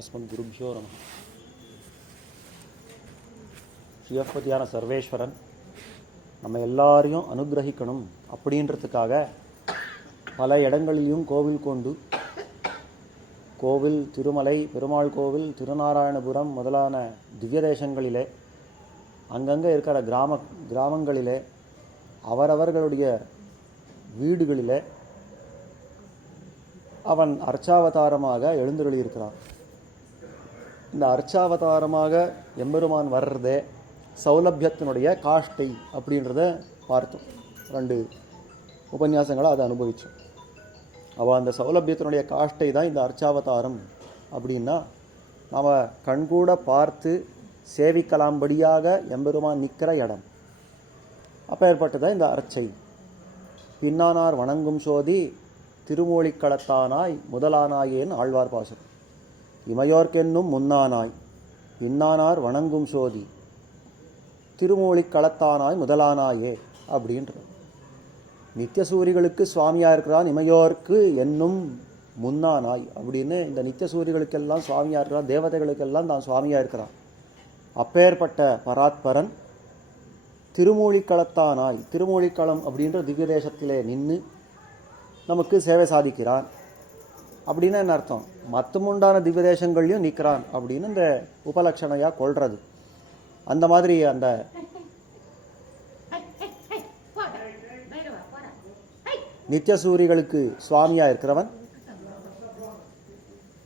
அஸ்மத்குருப்யோ நம. சிவபதியான சர்வேஸ்வரன் நம்ம எல்லாரையும் அனுகிரகிக்கணும் அப்படின்றதுக்காக பல இடங்களிலும் கோவில் கொண்டு கோவில், திருமலை, பெருமாள் கோவில், திருநாராயணபுரம் முதலான திவ்ய தேசங்களிலே அங்கங்கே இருக்கிற கிராமங்களிலே அவரவர்களுடைய வீடுகளிலே அவன் அர்ச்சாவதாரமாக எழுந்தருளியிருக்கிறான். இந்த அர்ச்சாவதாரமாக எம்பெருமான் வர்றதே சௌலபியத்தினுடைய காஷ்டை அப்படின்றத பார்த்தோம். 2 உபன்யாசங்களை அதை அனுபவித்தோம். அவள் அந்த சௌலபியத்தினுடைய காஷ்டை தான் இந்த அர்ச்சாவதாரம். அப்படின்னா நாம் கண்கூட பார்த்து சேவிக்கலாம்படியாக எம்பெருமான் நிற்கிற இடம். அப்பேற்பட்டதான் இந்த அர்ச்சை. பின்னானார் வணங்கும் சோதி திருமூழிக்களத்தானாய் முதலானாயேன் ஆழ்வார் பாசுரம். இமையோர்க்கென்னும் முன்னானாய் பின்னானார் வணங்கும் சோதி திருமூழிக்களத்தானாய் முதலானாயே அப்படின்ற நித்தியசூரிகளுக்கு சுவாமியாக இருக்கிறான். இமையோர்க்கு என்னும் முன்னானாய் அப்படின்னு இந்த நித்தியசூரிகளுக்கெல்லாம் சுவாமியாக இருக்கிறான். தேவதைகளுக்கெல்லாம் தான் சுவாமியாக இருக்கிறான். அப்பேற்பட்ட பராத்பரன் திருமூழிக்களத்தானாய், திருமூழிக்களம் அப்படின்ற திவ்ய தேசத்திலே நின்று நமக்கு சேவை சாதிக்கிறான். அப்படின்னா என்ன அர்த்தம்? மற்றமுண்டான திவ்ய தேசங்கள்லையும் நிற்கிறான் அப்படின்னு இந்த உபலட்சணையாக கொள்வது. அந்த மாதிரி அந்த நித்தியசூரிகளுக்கு சுவாமியாக இருக்கிறவன்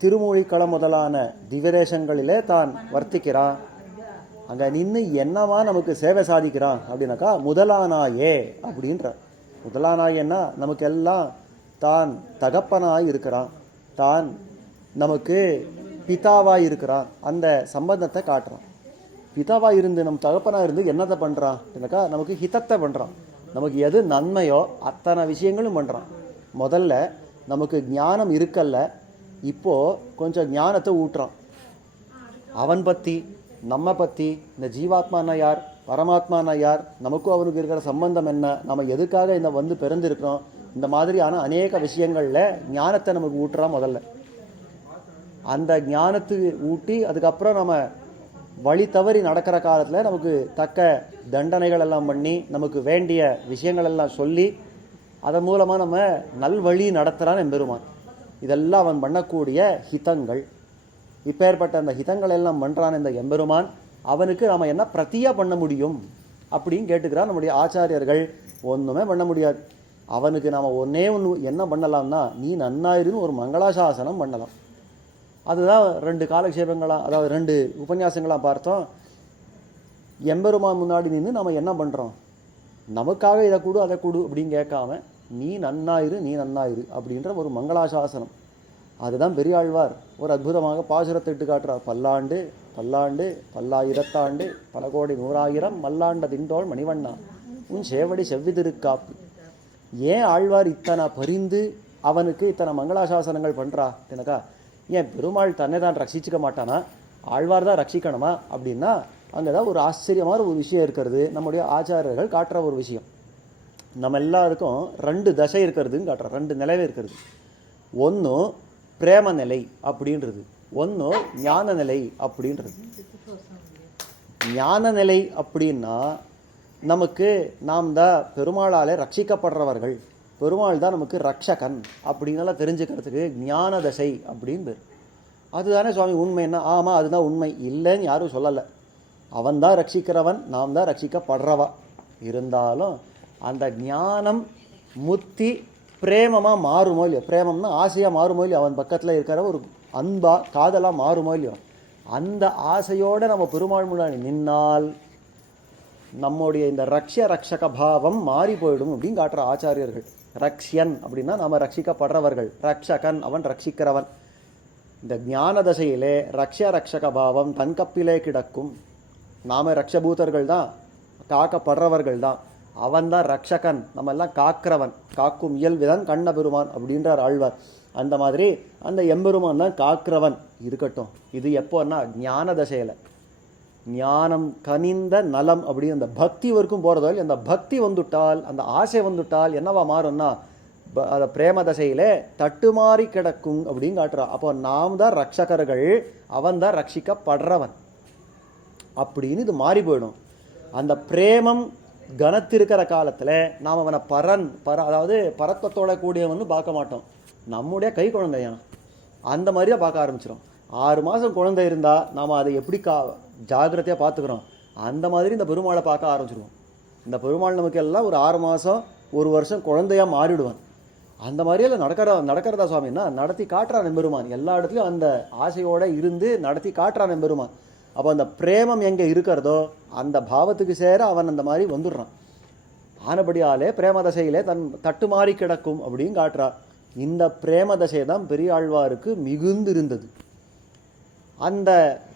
திருமூழிக்களம் முதலான திவ்ய தேசங்களிலே தான் வர்த்திக்கிறான். அங்கே நின்று என்னவா நமக்கு சேவை சாதிக்கிறான் அப்படின்னாக்கா முதலானாயே அப்படின்ற. முதலானாயன்னா நமக்கு எல்லாம் தான் தகப்பனாய் இருக்கிறான், தான் நமக்கு பிதாவாய் இருக்கிறான். அந்த சம்பந்தத்தை காட்டுறான். பிதாவாக இருந்து நம் தகப்பனாக இருந்து என்னத்தை பண்ணுறான் அப்படின்னாக்கா நமக்கு ஹிதத்தை பண்ணுறான். நமக்கு எது நன்மையோ அத்தனை விஷயங்களும் பண்ணுறான். முதல்ல நமக்கு ஞானம் இருக்கல்ல, இப்போது கொஞ்சம் ஞானத்தை ஊட்டுறான். அவன் பற்றி, நம்ம பற்றி, இந்த ஜீவாத்மானா யார், பரமாத்மானா யார், நமக்கும் அவனுக்கு இருக்கிற சம்பந்தம் என்ன, நம்ம எதுக்காக இந்த வந்து பிறந்திருக்கிறோம், இந்த மாதிரியான அநேக விஷயங்களில் ஞானத்தை நமக்கு ஊட்டுறான். முதல்ல அந்த ஞானத்துக்கு ஊட்டி அதுக்கப்புறம் நம்ம வழி தவறி நடக்கிற காலத்தில் நமக்கு தக்க தண்டனைகள் எல்லாம் பண்ணி நமக்கு வேண்டிய விஷயங்கள் எல்லாம் சொல்லி அதன் மூலமாக நம்ம நல்வழி நடத்துகிறான் எம்பெருமான். இதெல்லாம் அவன் பண்ணக்கூடிய ஹிதங்கள். இப்பேற்பட்ட அந்த ஹிதங்கள் எல்லாம் பண்ணுறான் இந்த எம்பெருமான். அவனுக்கு நாம் என்ன பிரத்தியாக பண்ண முடியும் அப்படின்னு கேட்டுக்கிறான் நம்முடைய ஆச்சாரியர்கள். ஒன்றுமே பண்ண முடியாது. அவனுக்கு நாம் ஒன்றே ஒன்று என்ன பண்ணலாம்னா, நீ நன்னாயிருன்னு ஒரு மங்களாசாசனம் பண்ணலாம். அதுதான் 2 காலக்ஷேபங்களாக, அதாவது 2 உபன்யாசங்களாக பார்த்தோம். எம்பெருமான் முன்னாடி நின்று நம்ம என்ன பண்ணுறோம், நமக்காக இதை கொடு அதை கொடு அப்படின்னு கேட்காம நீ நன்னாயிரு நீ நன்னாயிரு அப்படின்ற ஒரு மங்களாசாசனம். அதுதான் பெரியாழ்வார் ஒரு அற்புதமாக பாசுரத்தை இட்டு காட்டுறார். பல்லாண்டு பல்லாண்டு பல்லாயிரத்தாண்டு பல கோடி 100,000 மல்லாண்ட திண்டோள் மணிவண்ணா உன் சேவடி செவ்விதிருக்காப்பு. ஏன் ஆழ்வார் இத்தனை பரிந்து அவனுக்கு இத்தனை மங்களாசாசனங்கள் பண்ணுறா எனக்கா? ஏன் பெருமாள் தன்னை தான் ரட்சிச்சிக்க மாட்டானா, ஆழ்வார் தான் ரட்சிக்கணுமா அப்படின்னா அங்கே தான் ஒரு ஆச்சரியமான ஒரு விஷயம் இருக்கிறது. நம்முடைய ஆச்சாரியர்கள் காட்டுற ஒரு விஷயம். நம்ம எல்லாருக்கும் 2 தசை இருக்கிறதுன்னு காட்டுற, 2 நிலைவே இருக்கிறது. ஒன்று பிரேம நிலை அப்படின்றது, ஒன்று ஞான நிலை அப்படின்றது. ஞான நிலை அப்படின்னா நமக்கு நாம் தான் பெருமாளாலே ரட்சிக்கப்படுறவர்கள், பெருமாள் தான் நமக்கு ரக்ஷகன் அப்படின்னலாம் தெரிஞ்சுக்கிறதுக்கு ஞான தசை அப்படின்னு பேர். அதுதானே சுவாமி உண்மை? என்ன? ஆமாம், அதுதான் உண்மை. இல்லைன்னு யாரும் சொல்லலை. அவன் தான் ரட்சிக்கிறவன், நாம் தான் ரட்சிக்கப்படுறவா. இருந்தாலும் அந்த ஞானம் முத்தி பிரேமமாக மாறுமோ இல்லையோ, பிரேமம்னா ஆசையாக மாறுமோ இல்லையோ, அவன் பக்கத்தில் இருக்கிற ஒரு அன்பா காதலாக மாறுமோ இல்லையோ, அந்த ஆசையோடு நம்ம பெருமாள் முன்னாடி நின்னால் நம்முடைய இந்த ரக்ஷக பாவம் மாறி போயிடும் அப்படின்னு காட்டுற ஆச்சாரியர்கள். ரக்ஷியன் அப்படின்னா நாம் ரட்சிக்கப்படுறவர்கள், ரக்ஷகன் அவன் ரட்சிக்கிறவன். இந்த ஞான தசையிலே ரக்ஷக பாவம் தன் கப்பிலே கிடக்கும். நாம் ரக்ஷபூதர்கள் தான், காக்கப்படுறவர்கள் தான். அவன் தான் ரக்ஷகன், நம்ம எல்லாம் காக்கிறவன். காக்கும் இயல்விதான் கண்ண பெருமான் அப்படின்றார் ஆழ்வார். அந்த மாதிரி அந்த எம்பெருமான் தான் காக்கிறவன். இருக்கட்டும், இது எப்போன்னா ஞான தசையில். ஞானம் கனிந்த நலம் அப்படின்னு அந்த பக்தி வரைக்கும் போகிறதோ இல்லை, அந்த பக்தி வந்துட்டால், அந்த ஆசை வந்துட்டால் என்னவா மாறும்னா அந்த பிரேம தசையிலே தட்டுமாறி கிடக்கும் அப்படின்னு காட்டுறா. அப்போ நாம் தான் ரட்சகர்கள், அவன் தான் ரட்சிக்கப்படுறவன் அப்படின்னு இது மாறி போயிடும். அந்த பிரேமம் கனத்திருக்கிற காலத்தில் நாம் அவனை அதாவது பரத்வத்தோட கூடியவன்னு பார்க்க மாட்டோம். நம்முடைய கை குழந்தையான் அந்த மாதிரி தான் பார்க்க ஆரம்பிச்சிடும். 6 மாதம் குழந்தை இருந்தால் நாம் அதை எப்படி ஜாகிரதையாக பார்த்துக்கிறோம், அந்த மாதிரி இந்த பெருமாளை பார்க்க ஆரம்பிச்சிடுவோம். இந்த பெருமாள் நமக்கு எல்லாம் ஒரு 6 மாதம் 1 வருஷம் குழந்தையாக மாறிடுவான். அந்த மாதிரியெல்லாம் நடக்கிறதா சுவாமின்னா நடத்தி காட்டுறான் எம்பெருமான். எல்லா இடத்துலையும் அந்த ஆசையோடு இருந்து நடத்தி காட்டுறான் எம்பெருமான். அப்போ அந்த பிரேமம் எங்கே இருக்கிறதோ அந்த பாவத்துக்கு சேர அவன் அந்த மாதிரி வந்துடுறான். ஆனபடியாலே பிரேம தசையிலே தட்டுமாறி கிடக்கும் அப்படின்னு காட்டுறா. இந்த பிரேம தசை தான் பெரியாழ்வாருக்கு மிகுந்து இருந்தது. அந்த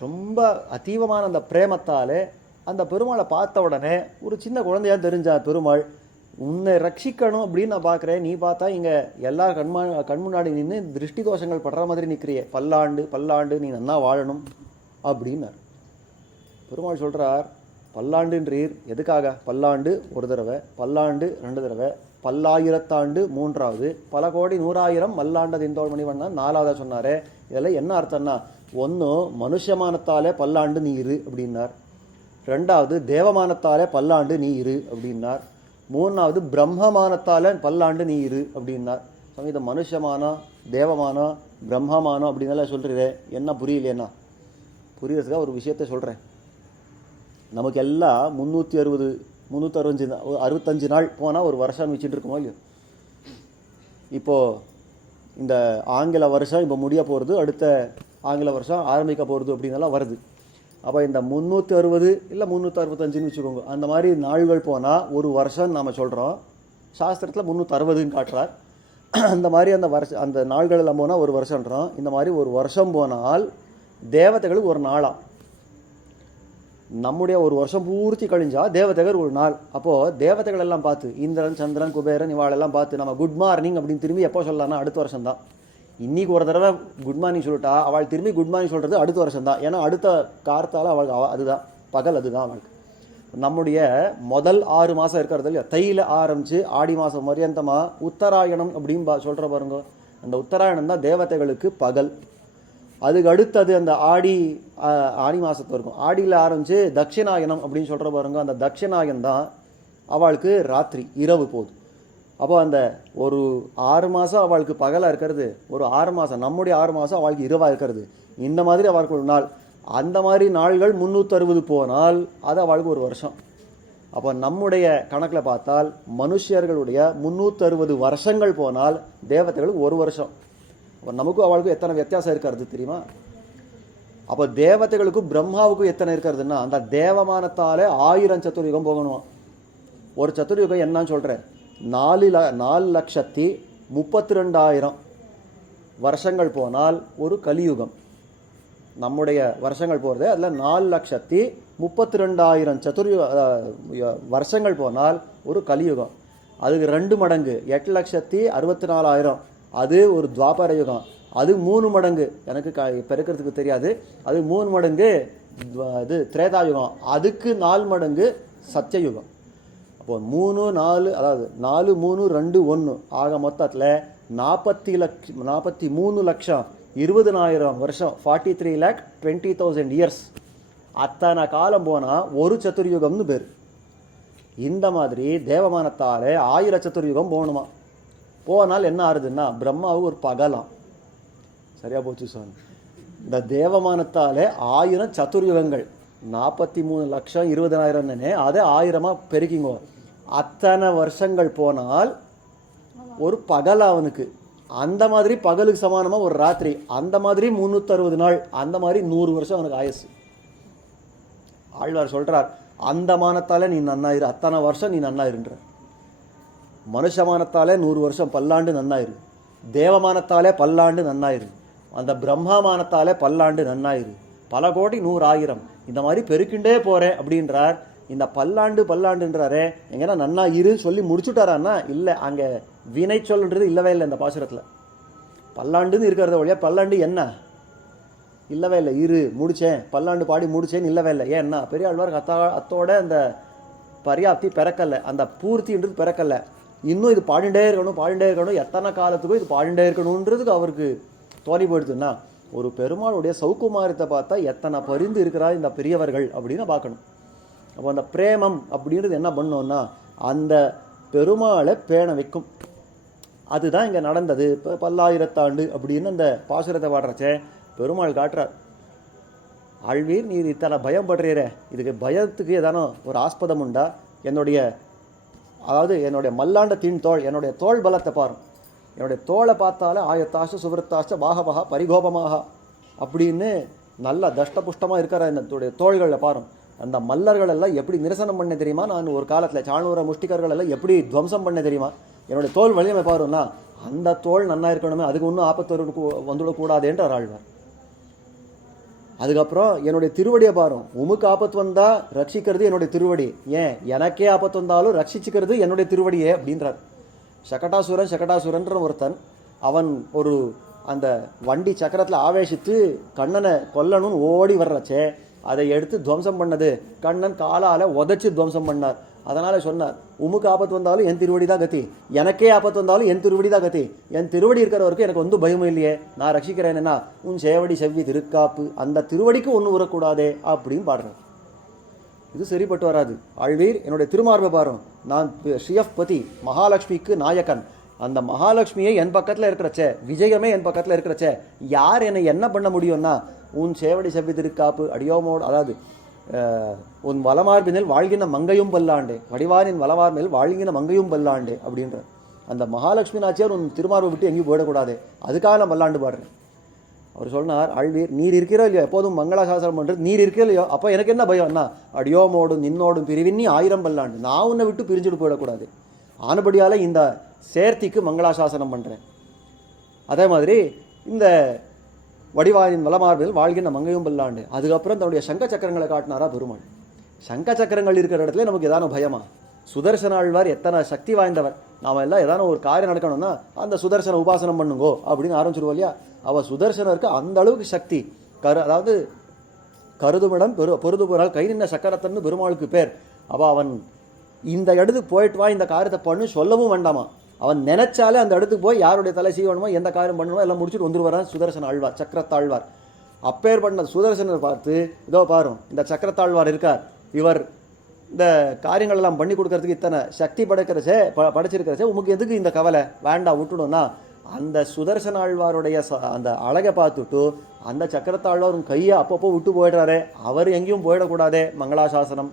ரொம்ப அதீவமான அந்த பிரேமத்தாலே அந்த பெருமாளை பார்த்த உடனே ஒரு சின்ன குழந்தையாக தெரிஞ்சார் பெருமாள். உன்னை ரட்சிக்கணும் அப்படின்னு நான் பார்க்குறேன், நீ பார்த்தா இங்கே எல்லா கண் முன்னாடி நின்று திருஷ்டி தோஷங்கள் படுற மாதிரி நிற்கிறியே, பல்லாண்டு நீ நன்னா வாழணும் அப்படின்னார். பெருமாள் சொல்கிறார், பல்லாண்டுன்றீர் எதுக்காக? பல்லாண்டு 1 தடவை, பல்லாண்டு 2 தடவை, பல்லாயிரத்தாண்டு 3வது, பல கோடி 100,000 மல்லாண்ட திந்தோள் மணிவண்ணன் 4வதாக சொன்னார். இதெல்லாம் என்ன அர்த்தம்னா, 1 மனுஷமானத்தாலே பல்லாண்டு நீ இரு அப்படின்னார், 2வது தேவமானத்தாலே பல்லாண்டு நீ இரு அப்படின்னார், 3வது பிரம்மமானத்தாலே பல்லாண்டு நீ இரு அப்படின்னார். இதை மனுஷமானம், தேவமானம், பிரம்மமானம் அப்படின்னெல்லாம் சொல்கிறீரே, என்ன புரியலையேண்ணா? புரியறதுக்காக ஒரு விஷயத்த சொல்கிறேன். நமக்கு எல்லாம் 365 நாள் போனால் ஒரு வருஷம் வச்சுட்டு இருக்கோமோ இல்லையோ? இப்போது இந்த ஆங்கில வருஷம் இப்போ முடிய போகிறது, அடுத்த ஆங்கில வருஷம் ஆரம்பிக்க போகிறது அப்படின்னெல்லாம் வருது. அப்போ இந்த 360 இல்லை 365ன்னு வச்சுக்கோங்க, அந்த மாதிரி நாள்கள் போனால் ஒரு வருஷம் நாம் சொல்கிறோம். சாஸ்திரத்தில் 360ன்னு காட்டுறார். அந்த மாதிரி அந்த நாள்கள் எல்லாம் போனால் ஒரு வருஷன்றோம். இந்த மாதிரி ஒரு வருஷம் போனால் தேவதைகளுக்கு ஒரு நாளாம். நம்முடைய ஒரு வருஷம் பூர்த்தி கழிஞ்சால் தேவதைகள் ஒரு நாள். அப்போது தேவதைகள் எல்லாம் பார்த்து, இந்திரன், சந்திரன், குபேரன் இவாளெல்லாம் பார்த்து நம்ம குட் மார்னிங் அப்படின்னு திரும்பி எப்போ சொல்லலாம்னா அடுத்த வருஷம் தான். இன்றைக்கி ஒரு தடவை குட் மார்னிங் சொல்லிட்டா அவள் திரும்பி குட் மார்னிங் சொல்கிறது அடுத்த வருஷம் தான். ஏன்னா அடுத்த காலத்தால் அவளுக்கு அதுதான் பகல், அதுதான் அவளுக்கு. நம்முடைய முதல் 6 மாதம் இருக்கிறது இல்லையா, தையில் ஆரம்பித்து ஆடி மாதம் பர்யந்தமாக உத்தராயணம் அப்படின்னு சொல்கிற பாருங்க. அந்த உத்தராயணம் தான் தேவதைகளுக்கு பகல். அதுக்கு அடுத்தது அந்த ஆடி மாதத்து இருக்கும். ஆடியில் ஆரம்பித்து தட்சிணாயனம் அப்படின்னு சொல்கிற பாருங்க. அந்த தட்சிணாயனம் தான் அவளுக்கு ராத்திரி, இரவு போகுது. அப்போ அந்த ஒரு 6 மாதம் அவளுக்கு பகலாக இருக்கிறது, ஒரு 6 மாதம் நம்முடைய 6 மாதம் அவளுக்கு இரவாக இருக்கிறது. இந்த மாதிரி அவளுக்கு ஒரு நாள். அந்த மாதிரி நாள்கள் 360 போனால் அது அவளுக்கு ஒரு வருஷம். அப்போ நம்முடைய கணக்கில் பார்த்தால் மனுஷர்களுடைய 360 வருஷங்கள் போனால் தேவதைகளுக்கு ஒரு வருஷம். அப்போ நமக்கும் அவளுக்கும் எத்தனை வித்தியாசம் இருக்கிறது தெரியுமா? அப்போ தேவதைகளுக்கும் பிரம்மாவுக்கும் எத்தனை இருக்கிறதுன்னா, அந்த தேவமானத்தாலே 1000 சதுர்யுகம் போகணும். ஒரு சதுர்யுகம் என்னன்னு சொல்கிறேன், 4,32,000 வருஷங்கள் போனால் ஒரு கலியுகம். நம்முடைய வருஷங்கள் போகிறது அதில் 4,32,000 வருஷங்கள் போனால் ஒரு கலியுகம். அதுக்கு 2 மடங்கு 8,64,000 அது ஒரு துவாபர யுகம். அது 3 மடங்கு, எனக்கு பெருக்கிறதுக்கு தெரியாது, அது 3 மடங்கு இது திரேதாயுகம். அதுக்கு 4 மடங்கு சத்தியயுகம். அப்போது 3, 4 அதாவது 4, 3, 2, 1 ஆக மொத்தத்தில் 43,20,000 வருஷம், 43,20,000 இயர்ஸ். அத்தனை காலம் போனால் ஒரு சதுர்யுகம்னு பேர். இந்த மாதிரி தேவமானத்தால் 1000 சதுர்யுகம் போகணுமா. போனால் என்ன ஆறுதுன்னா பிரம்மாவுக்கு ஒரு பகலாம். சரியா போச்சு சார். இந்த தேவமானத்தால் 1000 சதுர்யுகங்கள், 43,20,000 அதை 1000 பெருக்கிங்கோ. அத்தனை வருஷங்கள் போனால் ஒரு பகல் அவனுக்கு. அந்த மாதிரி பகலுக்கு சமானமாக ஒரு ராத்திரி. அந்த மாதிரி 360 நாள், அந்த மாதிரி 100 வருஷம் அவனுக்கு ஆயுசு. ஆழ்வார் சொல்கிறார், அந்த மானத்தால் நீ நன்னாயிரு, அத்தனை வருஷம் நீ நன்னாயிருன்ற. மனுஷமானத்தாலே 100 வருஷம் பல்லாண்டு நன்னாயிரு, தேவமானத்தாலே பல்லாண்டு நன்னாயிரு, அந்த பிரம்மாமானத்தாலே பல்லாண்டு நன்னாயிரு, பல கோடி 100,000 இந்த மாதிரி பெருக்கிண்டே போகிறேன் அப்படின்றார். இந்த பல்லாண்டுன்றாரே எங்கன்னா நன்னா இருன்னு சொல்லி முடிச்சுட்டாரான்னா இல்லை, அங்கே வினை சொல்ன்றது இல்லவே இல்லை இந்த பாசுரத்தில். பல்லாண்டுன்னு இருக்கிறத வழியாக பல்லாண்டு என்ன இல்லவே இல்லை. இரு முடித்தேன், பல்லாண்டு பாடி முடித்தேன்னு இல்லவே இல்லை. ஏன்னா பெரியாழ்வார் அத்தோட அந்த பரியாப்தி பிறக்கலை, அந்த பூர்த்தின்றது பிறக்கலை. இன்னும் இது பாடிண்டே இருக்கணும், எத்தனை காலத்துக்கும் இது பாடிண்டே இருக்கணுன்றதுக்கு அவருக்கு தோணி போயிடுதுன்னா ஒரு பெருமாளுடைய சௌகுமாரத்தை பார்த்தா எத்தனை பரிந்து இருக்கிறா இந்த பெரியவர்கள் அப்படின்னு பார்க்கணும். அப்போ அந்த பிரேமம் அப்படின்றது என்ன பண்ணோம்னா அந்த பெருமாளை பேண வைக்கும். அதுதான் இங்கே நடந்தது. இப்போ பல்லாயிரத்தாண்டு அப்படின்னு அந்த பாசுரத்தை பாடுறச்சே பெருமாள் காட்டுறார், ஆழ்வீர் நீர் இத்தனை பயம் படுறீரே, இதுக்கு பயத்துக்கு ஏதானோ ஒரு ஆஸ்பதம் உண்டா? என்னுடைய மல்லாண்ட தீன் தோள், என்னுடைய தோள் பலத்தை பாரும், என்னுடைய தோளை பார்த்தாலே ஆயத்தாச சுவருத்தாச பாகபகா பரிகோபமாக அப்படின்னு நல்லா தஷ்டபுஷ்டமாக இருக்கிற என்னுடைய தோள்களில் பாரும். அந்த மல்லர்கள் எல்லாம் எப்படி நிரசனம் பண்ண தெரியுமா? நான் ஒரு காலத்தில் சாணூர முஷ்டிகர்கள் எல்லாம் எப்படி துவம்சம் பண்ண தெரியுமா? என்னுடைய தோல் வலிமை பாருன்னா அந்த தோல் நன்னா இருக்கணுமே, அதுக்கு ஒன்றும் ஆபத்து வந்துடக்கூடாதுன்ற ஆழ்வார். அதுக்கப்புறம் என்னுடைய திருவடியை பாரும், உமக்கு ஆபத்து வந்தா ரட்சிக்கிறது என்னுடைய திருவடி, ஏன் எனக்கே ஆபத்து வந்தாலும் ரட்சிச்சுக்கிறது என்னுடைய திருவடியே அப்படின்றார். சகடாசுரன்ற ஒருத்தன், அவன் ஒரு அந்த வண்டி சக்கரத்தில் ஆவேசித்து கண்ணனை கொல்லணும்னு ஓடி வர்றச்சே அதை எடுத்து துவம்சம் பண்ணது கண்ணன் காலால் உதச்சி துவம்சம் பண்ணார். அதனால் சொன்னார், உமக்கு ஆபத்து வந்தாலும் என் திருவடி தான் கத்தி, எனக்கே ஆபத்து வந்தாலும் என் திருவடி தான் கத்தி, என் திருவடி இருக்கிறவருக்கு எனக்கு வந்து பயமும் இல்லையே, நான் ரட்சிக்கிறேன்னா உன் சேவடி செவ்வி திருக்காப்பு, அந்த திருவடிக்கு ஒன்றும் உறக்கூடாதே அப்படின்னு பாடுறேன். இது சரிப்பட்டு வராது. ஆழ்வீர் என்னுடைய திருமார்பை பாரும், நான் ஸ்ரீயப்பதி மகாலட்சுமிக்கு நாயக்கன், அந்த மகாலட்சுமியை என் பக்கத்தில் இருக்கிறச்சே, விஜயமே என் பக்கத்தில் இருக்கிறச்சே, யார் என்னை என்ன பண்ண முடியும்னா உன் சேவடி செவ்வி திருக்காப்பு அடியோமோடு, அதாவது உன் வலமார்பினில் வாழ்கின மங்கையும் பல்லாண்டே, வடிவானின் வலமார்பினில் வாழ்கின மங்கையும் பல்லாண்டே அப்படின்ற அந்த மகாலட்சுமி நாச்சியார் உன் திருமார்பை விட்டு எங்கேயும் போயிடக்கூடாது, அதுக்காக நான் பல்லாண்டு பாடுறேன். அவர் சொன்னார், ஆழ்வீர் நீர் இருக்கிறோ இல்லையோ, எப்போதும் மங்களாசாசனம் பண்ணுறது நீர் இருக்கோ இல்லையோ, அப்போ எனக்கு என்ன பயம்னா அடியோமோடும் நின்னோடும் பிரிவின்னி 1000 பல்லாண்டு, நான் உன்னை விட்டு பிரிஞ்சுட்டு போயிடக்கூடாது, ஆனபடியால் இந்த சேர்த்திக்கு மங்களாசாசனம் பண்ணுறேன். அதே மாதிரி இந்த வடிவாயின் வலமார்பில் வாழ்கின்ற மங்கையும் பல்லாண்டு. அதுக்கப்புறம் தன்னுடைய சங்க சக்கரங்களை காட்டினாரா பெருமாள். சங்க சக்கரங்கள் இருக்கிற இடத்துல நமக்கு ஏதான பயமா? சுதர்சன ஆழ்வார் எத்தனை சக்தி வாய்ந்தவர், நாம் எல்லாம் ஏதான ஒரு காரியம் நடக்கணும்னா அந்த சுதர்சன உபாசனம் பண்ணுங்கோ அப்படின்னு ஆரம்பிச்சிருவோம் இல்லையா? அவள் சுதர்சனருக்கு அந்த அளவுக்கு சக்தி, அதாவது கருதுமிடம் பொருதுபுறால் கை நின்ன சக்கரத்தன்னு பெருமாளுக்கு பேர். அவன் இந்த இடத்துக்கு போயிட்டு வா, இந்த காரியத்தை பண்ணு சொல்லவும் வேண்டாமா, அவன் நினைச்சாலே அந்த இடத்துக்கு போய் யாருடைய தலை செய்யணுமோ எந்த காரியம் பண்ணணுமோ எல்லாம் முடிச்சுட்டு வந்துருவாரான் சுதர்சன ஆழ்வார், சக்கரத்தாழ்வார். அப்பேர் பண்ண சுதர்சனர் பார்த்து, இதோ பாரும் இந்த சக்கரத்தாழ்வார் இருக்கார், இவர் இந்த காரியங்கள் எல்லாம் பண்ணி கொடுக்கறதுக்கு இத்தனை சக்தி படைச்சிருக்கிறச்சே, உமக்கு எதுக்கு இந்த கவலை, வேண்டாம் விட்டுடும்னா அந்த சுதர்சன ஆழ்வாருடைய அந்த அழகை பார்த்துட்டு அந்த சக்கரத்தாழ்வார் கையை அப்பப்போ விட்டு போயிடுறாரு, அவர் எங்கேயும் போயிடக்கூடாதே, மங்களாசாசனம்.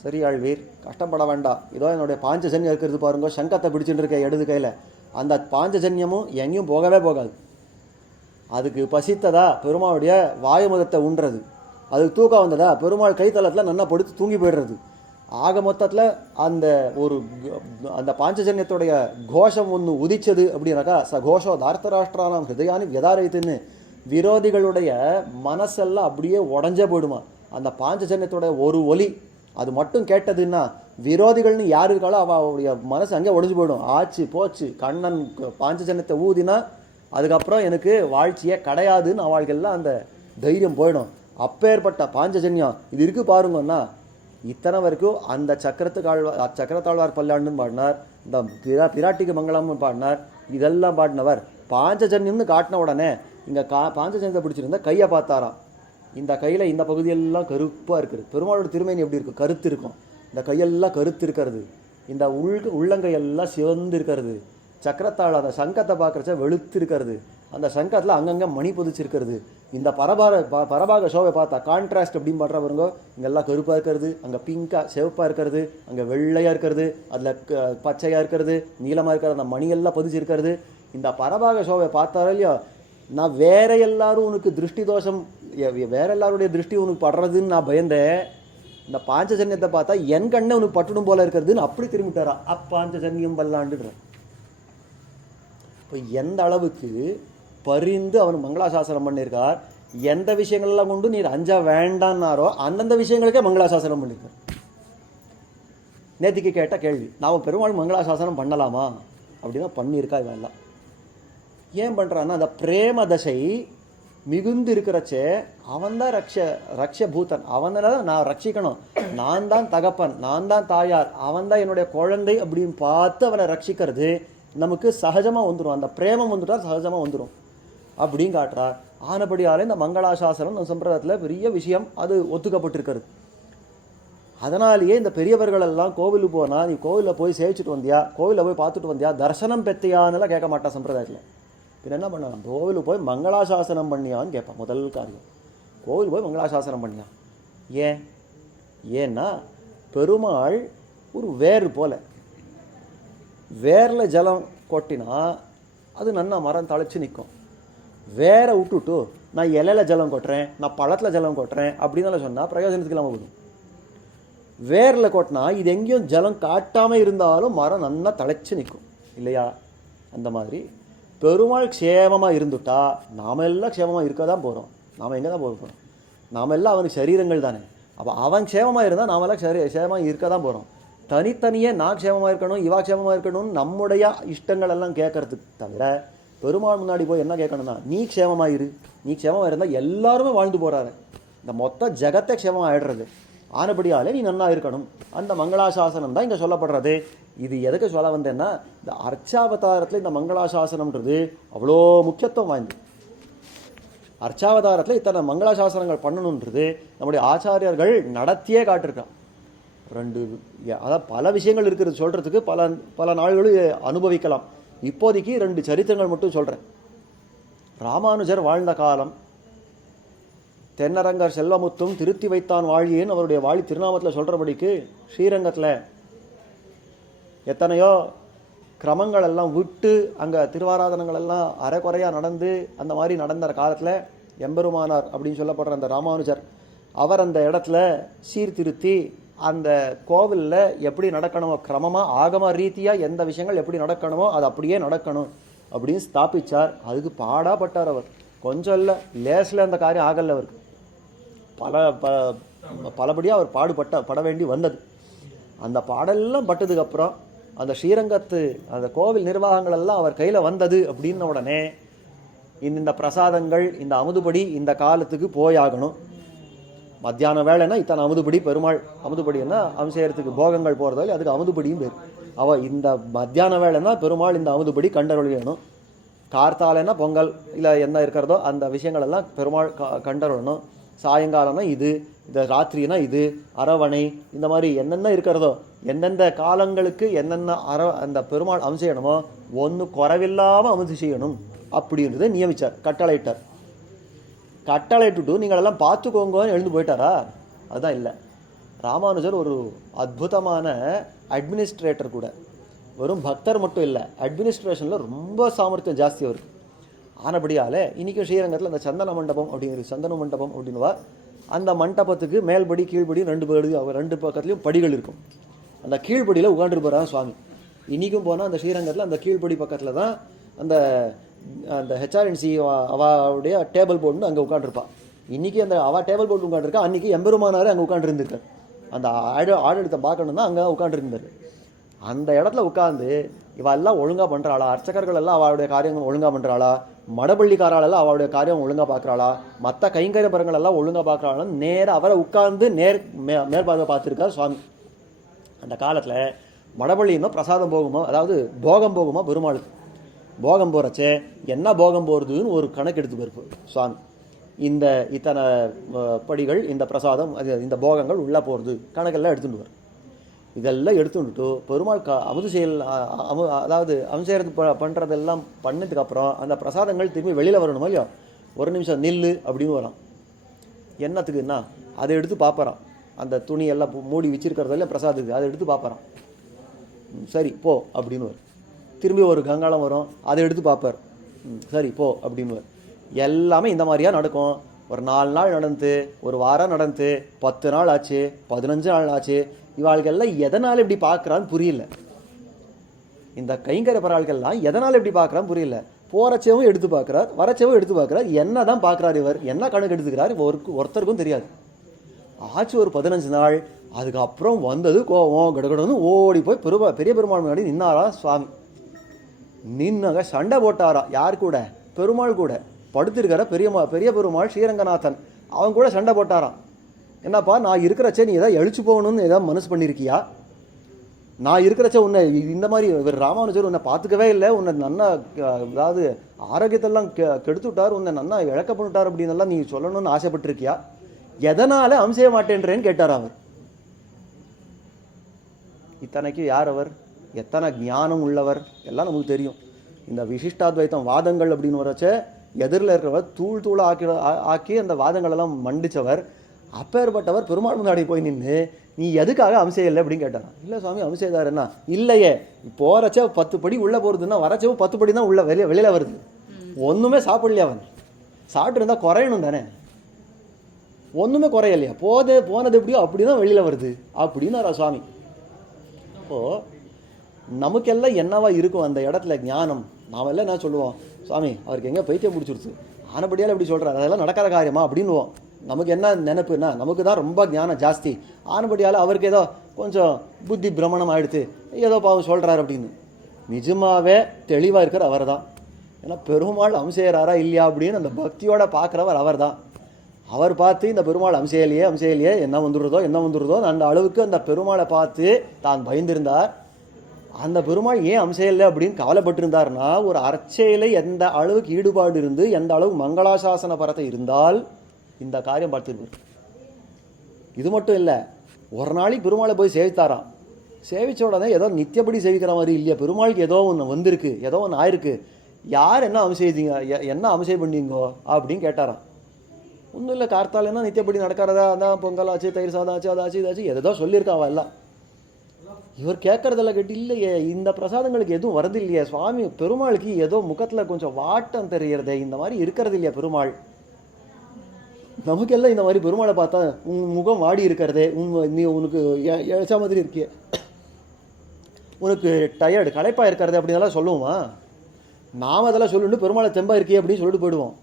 சரி ஆழ்வீர் கஷ்டப்பட வேண்டாம், இதோ என்னுடைய பாஞ்சஜன்யம் இருக்கிறது பாருங்க, சங்கத்தை பிடிச்சிட்டு இருக்க இடது கையில், அந்த பாஞ்சஜன்யமும் எங்கேயும் போகவே போகாது. அதுக்கு பசித்ததா பெருமாளுடைய வாயுமுகத்தை உண்றது, அதுக்கு தூக்கம் வந்ததா பெருமாள் கைத்தளத்தில் நல்லா படுத்து தூங்கி போய்டுறது. ஆக மொத்தத்தில் அந்த பாஞ்சஜன்யத்துடைய கோஷம் ஒன்று உதிச்சது அப்படின்னாக்கா, கோஷோ தார்த்தராஷ்டிரானாம் ஹிருதயானி வியதாரயித்துன்னு விரோதிகளுடைய மனசெல்லாம் அப்படியே உடஞ்சே போயிடுமா. அந்த பாஞ்சஜன்யத்துடைய ஒரு ஒலி அது மட்டும் கேட்டதுன்னா விரோதிகள்னு யார் இருக்காளோ அவளுடைய மனசு அங்கே உடஞ்சு போயிடும். ஆச்சு போச்சு, கண்ணன் பாஞ்சஜன்யத்தை ஊதினா அதுக்கப்புறம் எனக்கு வாழ்ச்சியே கிடையாதுன்னு அவள்கள்லாம் அந்த தைரியம் போயிடும். அப்பேற்பட்ட பாஞ்சஜன்யம் இது இருக்கு பாருங்கன்னா, இத்தனை வரைக்கும் அந்த சக்கரத்தாழ்வார் பல்லாண்டுன்னு பாடினார், இந்த பிராட்டிக்கு மங்களம்னு பாடினார், இதெல்லாம் பாடினவர் பாஞ்சஜன்யம்னு காட்டின உடனே இங்கே பாஞ்சஜன்யத்தை பிடிச்சிருந்தா கையை பார்த்தாராம். இந்த கையில் இந்த பகுதியெல்லாம் கருப்பாக இருக்குது, பெருமாளோட திருமேனி எப்படி இருக்கும், கருத்து இருக்கும், இந்த கையெல்லாம் கருத்து இருக்கிறது, இந்த உள்ளங்கையெல்லாம் சிவந்து இருக்கிறது, சக்கரத்தாழ் அந்த சங்கத்தை பார்க்குறச்ச வெளுத்து இருக்கிறது, அந்த சங்கத்தில் அங்கங்கே மணி பொதிச்சிருக்கிறது. இந்த பரபாக ஷோவை பார்த்தா கான்ட்ராஸ்ட் அப்படின்னு பாடுற பாருங்க, இங்கெல்லாம் கருப்பாக இருக்கிறது, அங்கே பிங்காக சிவப்பாக இருக்கிறது, அங்கே வெள்ளையாக இருக்கிறது, அதில் பச்சையாக இருக்கிறது, நீளமாக இருக்கிறது, அந்த மணியெல்லாம் பொதிச்சிருக்கிறது. இந்த பரபாக ஷோவை பார்த்தாரோ இல்லையோ, நான் வேற எல்லாரும் உனக்கு திருஷ்டி தோஷம், வேற எல்லாருடைய திருஷ்டி உனக்கு படுறதுன்னு நான் பயந்தேன், இந்த பாஞ்சஜன்யத்தை பார்த்தா என் கண்ணை உனக்கு பட்டுடும் போல இருக்கிறதுன்னு அப்படி திரும்பிட்டாரா. அப்பாஞ்சஜன்யம் பல்லாண்டுன்ற. இப்போ எந்த அளவுக்கு பரிந்து அவன் மங்களாசாசனம் பண்ணியிருக்கார், எந்த விஷயங்கள்லாம் கொண்டு நீர் அஞ்சா வேண்டான்னாரோ அந்தந்த விஷயங்களுக்கே மங்களாசாசனம் பண்ணியிருக்கார். நேத்திக்கு கேட்ட கேள்வி, நாம் பெருமாள் மங்களாசாசனம் பண்ணலாமா அப்படின்னா பண்ணியிருக்கா. இவெல்லாம் ஏன் பண்ணுறான்னா அந்த பிரேம தசை மிகுந்து இருக்கிறச்சே அவன் தான் ரக்ஷபூதன், அவனை தான் நான் ரட்சிக்கணும், நான் தான் தகப்பன், நான் தான் தாயார், அவன் தான் என்னுடைய குழந்தை அப்படின்னு பார்த்து அவனை ரட்சிக்கிறது நமக்கு சகஜமாக வந்துடும். அந்த பிரேமம் வந்துட்டா சகஜமாக வந்துடும் அப்படின்னு காட்டுறார். ஆனபடியாலே இந்த மங்களாசாசனம் நம்ம சம்பிரதாயத்தில் பெரிய விஷயம், அது ஒத்துக்கப்பட்டிருக்கிறது. அதனாலேயே இந்த பெரியவர்கள் எல்லாம் கோவிலுக்கு போனால், நீ கோவிலில் போய் சேவிச்சுட்டு வந்தியா, கோவிலில் போய் பார்த்துட்டு வந்தியா, தரிசனம் பெத்தியான்னுலாம் கேட்க மாட்டா சம்பிரதாயத்தில். பின்ன என்ன பண்ணலாம், கோவிலுக்கு போய் மங்களாசாசனம் பண்ணியான்னு கேட்பான். முதல் காரியம் கோவில் போய் மங்களாசாசனம் பண்ணியான். ஏன்னா பெருமாள் ஒரு வேறு போல, வேரில் ஜலம் கொட்டினா அது நன்னா மரம் தழைச்சி நிற்கும். வேரை விட்டுட்டு நான் இலையில ஜலம் கொட்டுறேன், நான் பழத்தில் ஜலம் கொட்டுறேன் அப்படின்னால சொன்னால் பிரயோஜனத்துக்கு இல்லாமல் போதும். வேரில் கொட்டினா இது எங்கேயும் ஜலம் காட்டாமல் இருந்தாலும் மரம் நன்னா தழைச்சி நிற்கும் இல்லையா? அந்த மாதிரி பெருமாள் க்ஷேமமாக இருந்துட்டா நாம் எல்லாம் க்ஷேமமாக இருக்க தான் போகிறோம். நாம் எங்கே தான் போக போகிறோம்? நாம் எல்லாம் அவனுக்கு சரீரங்கள் தானே. அப்போ அவன் க்ஷேமமாக இருந்தால் நாமெல்லாம் க்ஷேமமாக இருக்க தான் போகிறோம். தனித்தனியே நான் க்ஷேமமாக இருக்கணும், இவா க்ஷேமமாக இருக்கணும்னு நம்முடைய இஷ்டங்கள் எல்லாம் கேட்கறதுக்கு தவிர, பெருமாள் முன்னாடி போய் என்ன கேட்கணும்னா, நீ க்ஷேமமாக இரு, நீ க்ஷேமமாக இருந்தால் எல்லாருமே வாழ்ந்து போகிறாரு, இந்த மொத்த ஜகத்தை க்ஷேமமாக ஆயிடுறது. ஆனபடியாலே நீ நன்னா இருக்கணும். அந்த மங்களாசாசனம் தான் இங்கே சொல்லப்படுறது. இது எதுக்கு சொல்ல வந்தேன்னா, இந்த அர்ச்சாவதாரத்தில் இந்த மங்களாசாசனம்ன்றது அவ்வளோ முக்கியத்துவம் வாய்ந்தது. அர்ச்சாவதாரத்தில் இத்தனை மங்களாசாசனங்கள் பண்ணணுன்றது நம்முடைய ஆச்சாரியர்கள் நடத்தியே காட்டிருக்கான். அதாவது பல விஷயங்கள் இருக்கிறது சொல்கிறதுக்கு, பல நாள்களும் அனுபவிக்கலாம். இப்போதைக்கு 2 சரித்திரங்கள் மட்டும் சொல்கிறேன். ராமானுஜர் வாழ்ந்த காலம், தென்னரங்கர் செல்வமுத்தும் திருத்தி வைத்தான் வாழியேன்னு அவருடைய வாழி திருநாமத்தில் சொல்கிறபடிக்கு ஸ்ரீரங்கத்தில் எத்தனையோ கிரமங்கள் எல்லாம் விட்டு அங்கே திருவாராதனங்கள் எல்லாம் அரைக்குறையாக நடந்து, அந்த மாதிரி நடந்த காலத்தில் எம்பெருமானார் அப்படின்னு சொல்லப்படுற அந்த ராமானுஜர் அவர் அந்த இடத்துல சீர்திருத்தி அந்த கோவிலில் எப்படி நடக்கணுமோ, கிரமமாக ஆகம ரீதியாக எந்த விஷயங்கள் எப்படி நடக்கணுமோ அது அப்படியே நடக்கணும் அப்படின்னு ஸ்தாபித்தார். அதுக்கு பாடாப்பட்டார் அவர். கொஞ்சம் இல்லை, லேஸில் அந்த காரியம் ஆகலை. அவருக்கு பலபடியாக அவர் பட வேண்டி வந்தது. அந்த பாடெல்லாம் பட்டதுக்கப்புறம் அந்த ஸ்ரீரங்கத்து அந்த கோவில் நிர்வாகங்கள் எல்லாம் அவர் கையில் வந்தது அப்படின்ன உடனே இந்த பிரசாதங்கள், இந்த அமுதுபடி இந்த காலத்துக்கு போயாகணும். மத்தியான வேலைன்னா இத்தனை அமுதுபடி, பெருமாள் அமுதுபடின்னா அம்சேரத்துக்கு போகங்கள் போகிறதால அதுக்கு அமுதுபடியும் பேர். இந்த மத்தியான வேலைன்னா பெருமாள் இந்த அமுதுபடி கண்டருளணும். கார்த்தாலைன்னா பொங்கல் இல்லை என்ன இருக்கிறதோ அந்த விஷயங்கள் எல்லாம் பெருமாள் கண்டருளணும். சாயங்காலம்னா இது, இந்த ராத்திரினா இது, அரவணை, இந்த மாதிரி என்னென்ன இருக்கிறதோ எந்தெந்த காலங்களுக்கு என்னென்ன அந்த பெருமாள் அம்சேயணுமோ ஒன்று குறைவில்லாமல் அமுது செய்யணும் அப்படின்றத நியமித்தார், கட்டளையிட்டார். கட்டளையிட்டுட்டு நீங்களெல்லாம் பார்த்துக்கோங்கன்னு எழுந்து போயிட்டாரா? அதுதான் இல்லை. ராமானுஜர் ஒரு அற்புதமான அட்மினிஸ்ட்ரேட்டர் கூட. வெறும் பக்தர் மட்டும் இல்லை, அட்மினிஸ்ட்ரேஷனில் ரொம்ப சாமர்த்தியம் ஜாஸ்தி அவருக்கு. ஆனபடியால் இன்றைக்கும் ஸ்ரீரங்கத்தில் அந்த சந்தன மண்டபம் அப்படிங்கிறது, சந்தன மண்டபம் அப்படின்னுவா. அந்த மண்டபத்துக்கு மேல்படி கீழ்படி 2 பக்கத்துலேயும் படிகள் இருக்கும். அந்த கீழ்படியில் உட்காந்துருப்பாராங்க சுவாமி. இன்றைக்கும் போனால் அந்த ஸ்ரீரங்கத்தில் அந்த கீழ்படி பக்கத்தில் தான் அந்த அந்த ஹெச்ஆர்என்சி அவளுடைய டேபிள் போர்டுன்னு அங்கே உட்காந்துருப்பாள். இன்றைக்கி அந்த அவள் டேபிள் போர்டு உட்காந்துருக்கா, அன்றைக்கி எம்பெருமானார் அங்கே உட்காந்துருந்துருக்கார். அந்த ஆடெடுத்த பார்க்கணுன்னா அங்கே உட்காந்துருந்தார். அந்த இடத்துல உட்காந்து இவெல்லாம் ஒழுங்காக பண்ணுறாளா, அர்ச்சகர்கள் எல்லாம் அவளுடைய காரியங்கள் ஒழுங்காக பண்ணுறாளா, மடப்பள்ளிக்காராலெல்லாம் அவளுடைய காரியம் ஒழுங்காக பார்க்குறாளா, மற்ற கைங்கரியபரங்கள் எல்லாம் ஒழுங்காக பார்க்குறாளான்னு நேராக அவரை உட்கார்ந்து மேற்பார்வை பார்த்துருக்கார் சுவாமி. அந்த காலத்தில் மடப்பள்ளின்னா பிரசாதம் போகுமோ, அதாவது போகம் போகுமோ பெருமாளுக்கு. போகம் போகிறச்சே என்ன போகம் போகிறதுன்னு ஒரு கணக்கு எடுத்து போயிருப்பார் சுவாமி. இத்தனை படிகள், இந்த பிரசாதம், இந்த போகங்கள் உள்ளே போகிறது கணக்கெல்லாம் எடுத்துட்டு வரும். இதெல்லாம் எடுத்துட்டு பெருமாள் அமுது செயல், அதாவது அம்சேரது பண்ணுறதெல்லாம் பண்ணதுக்கப்புறம் அந்த பிரசாதங்கள் திரும்பி வெளியில் வரணுமோ இல்லையோ, 1 நிமிஷம் நில்லு அப்படின்னு வரான். என்னத்துக்குன்னா அதை எடுத்து பார்ப்பறான். அந்த துணி எல்லாம் மூடி வச்சிருக்கிறதெல்லாம் பிரசாதத்துக்கு அதை எடுத்து பார்ப்பறான். சரி போ அப்படின்னு வரும். திரும்பி ஒரு கங்காளம் வரும், அதை எடுத்து பார்ப்பார். சரி போ அப்படின்னு வரும். எல்லாமே இந்த மாதிரியாக நடக்கும். ஒரு 4 நாள் நடந்து, ஒரு வாரம் நடந்து, 10 நாள் ஆச்சு, 15 நாள் ஆச்சு. இவாள்கெல்லாம் எதனால் இப்படி பார்க்குறான்னு புரியல. இந்த கைங்கர பராள்கள்லாம் எதனால் இப்படி பார்க்குறான்னு புரியல. போகிறச்சவும் எடுத்து பார்க்குறார், வரச்சவும் எடுத்து பார்க்குறார். என்ன தான் பார்க்குறாரு இவர், என்ன கணக்கு எடுத்துக்கிறார் ஒருத்தருக்கும் தெரியாது. ஆச்சு ஒரு 15 நாள். அதுக்கப்புறம் வந்தது கோவம், கடகடன்னு ஓடி போய் பெரிய பெருமாள் முன்னாடி நின்னாரா சுவாமி. நின்னாங்க, சண்டை போட்டாரா. யார் கூட? பெருமாள் கூட. படுத்திருக்கிற பெரிய பெருமாள் ஸ்ரீரங்கநாதன் அவன் கூட சண்டை போட்டாராம். என்னப்பா நான் இருக்கிறச்சே நீ ஏதாவது எழுச்சு போகணும்னு ஏதாவது மனசு பண்ணியிருக்கியா? நான் இருக்கிறச்ச உன்னை இந்த மாதிரி இவர் ராமானுஜர் உன்னை பார்த்துக்கவே இல்லை, உன்னை நன்னா அதாவது ஆரோக்கியத்தெல்லாம் கெடுத்து விட்டார், உன்னை நன்னா இழக்க பண்ணிட்டார் அப்படின்னெல்லாம் நீ சொல்லணும்னு ஆசைப்பட்டிருக்கியா? எதனால அம்சைய மாட்டேன்றேன்னு கேட்டார் அவர். இத்தனைக்கு யார் அவர், எத்தனை ஞானம் உள்ளவர் எல்லாம் நமக்கு தெரியும். இந்த விசிஷ்டாத்வைத்தம் வாதங்கள் அப்படின்னு வரச்ச எதிரில் இருக்கிறவர் தூள் தூளாக ஆக்கி அந்த வாதங்களெல்லாம் மண்டிச்சவர். அப்பேற்பட்டவர் பெருமாள் முன்னாடி போய் நின்று நீ எதுக்காக அம்சை இல்லை அப்படின்னு கேட்டாரான். இல்லை சுவாமி அம்சைதார் என்ன இல்லையே, போகிறச்ச 10 படி உள்ளே போகிறதுன்னா வரச்சவும் 10 படி தான் உள்ள வெளியில் வருது. ஒன்றுமே சாப்பிடலையா அவன், சாப்பிட்டு இருந்தால் குறையணும் தானே, ஒன்றுமே குறையலையா, போனது எப்படியோ அப்படி தான் வெளியில் வருது அப்படின்னாரா சுவாமி. அப்போது நமக்கெல்லாம் என்னவா இருக்கும் அந்த இடத்துல ஞானம்? நாம் எல்லாம் என்ன சொல்லுவோம், சுவாமி அவருக்கு எங்கே பைத்தியம் பிடிச்சிருச்சு ஆனபடியால் எப்படி சொல்கிறார், அதெல்லாம் நடக்காத காரியமா அப்படின்னுவோம். நமக்கு என்ன நினைப்புன்னா நமக்கு தான் ரொம்ப ஞானம் ஜாஸ்தி ஆனபடியால் அவருக்கு ஏதோ கொஞ்சம் புத்தி பிரமணம் ஆகிடுது, ஏதோ பாவம் சொல்கிறார் அப்படின்னு. நிஜமாகவே தெளிவாக இருக்கிற அவர் தான். ஏன்னா பெருமாள் அம்சையறாரா இல்லையா அப்படின்னு அந்த பக்தியோட பார்க்குறவர் அவர் தான். அவர் பார்த்து இந்த பெருமாள் அம்சையிலேயே என்ன வந்துடுறதோ அந்த அளவுக்கு அந்த பெருமாளை பார்த்து தான் பயந்திருந்தார். அந்த பெருமாள் ஏன் அம்சையில்லை அப்படின்னு கவலைப்பட்டிருந்தார்னா, ஒரு அர்ச்சையில் எந்த அளவுக்கு ஈடுபாடு இருந்து எந்த அளவுக்கு மங்களாசாசன பரத்தை இருந்தால் இந்த காரியம் பார்த்துருப்பார். இது மட்டும் இல்லை, ஒரு நாளைக்கு பெருமாளை போய் சேவித்தாராம். சேவிச்ச உடனே ஏதோ நித்தியப்படி சேவிக்கிற மாதிரி இல்லையா, பெருமாளுக்கு ஏதோ ஒன்று வந்திருக்கு, ஏதோ ஒன்று ஆயிருக்கு. யார் என்ன அம்சைதீங்க, என்ன அம்சை பண்ணீங்கோ அப்படின்னு கேட்டாராம். ஒன்றும் இல்லை, கார்த்தாலன்னா நித்தியப்படி நடக்கிறதா, அதான் பொங்கல் ஆச்சு, தயிர் சாதம் ஆச்சு, அதாச்சு இதாச்சு எதோ சொல்லியிருக்காவா எல்லாம். இவர் கேட்கறதெல்லாம் கேட்டு இல்லையே, இந்த பிரசாதங்களுக்கு எதுவும் வரது இல்லையே சுவாமி, பெருமாளுக்கு ஏதோ முகத்தில் கொஞ்சம் வாட்டம் தெரியறதே, இந்த மாதிரி இருக்கிறது இல்லையா பெருமாள். நமக்கெல்லாம் இந்த மாதிரி பெருமாளை பார்த்தா உன் முகம் வாடி இருக்கிறதே, நீ உனக்கு இழைச்சா மாதிரி இருக்கிய, உனக்கு டயர்டு களைப்பாக இருக்கிறது அப்படின்னெல்லாம் சொல்லுவோமா? நாம் அதெல்லாம் சொல்லிட்டு பெருமாளை தெம்பா இருக்கியே அப்படின்னு சொல்லிட்டு போயிடுவோம்.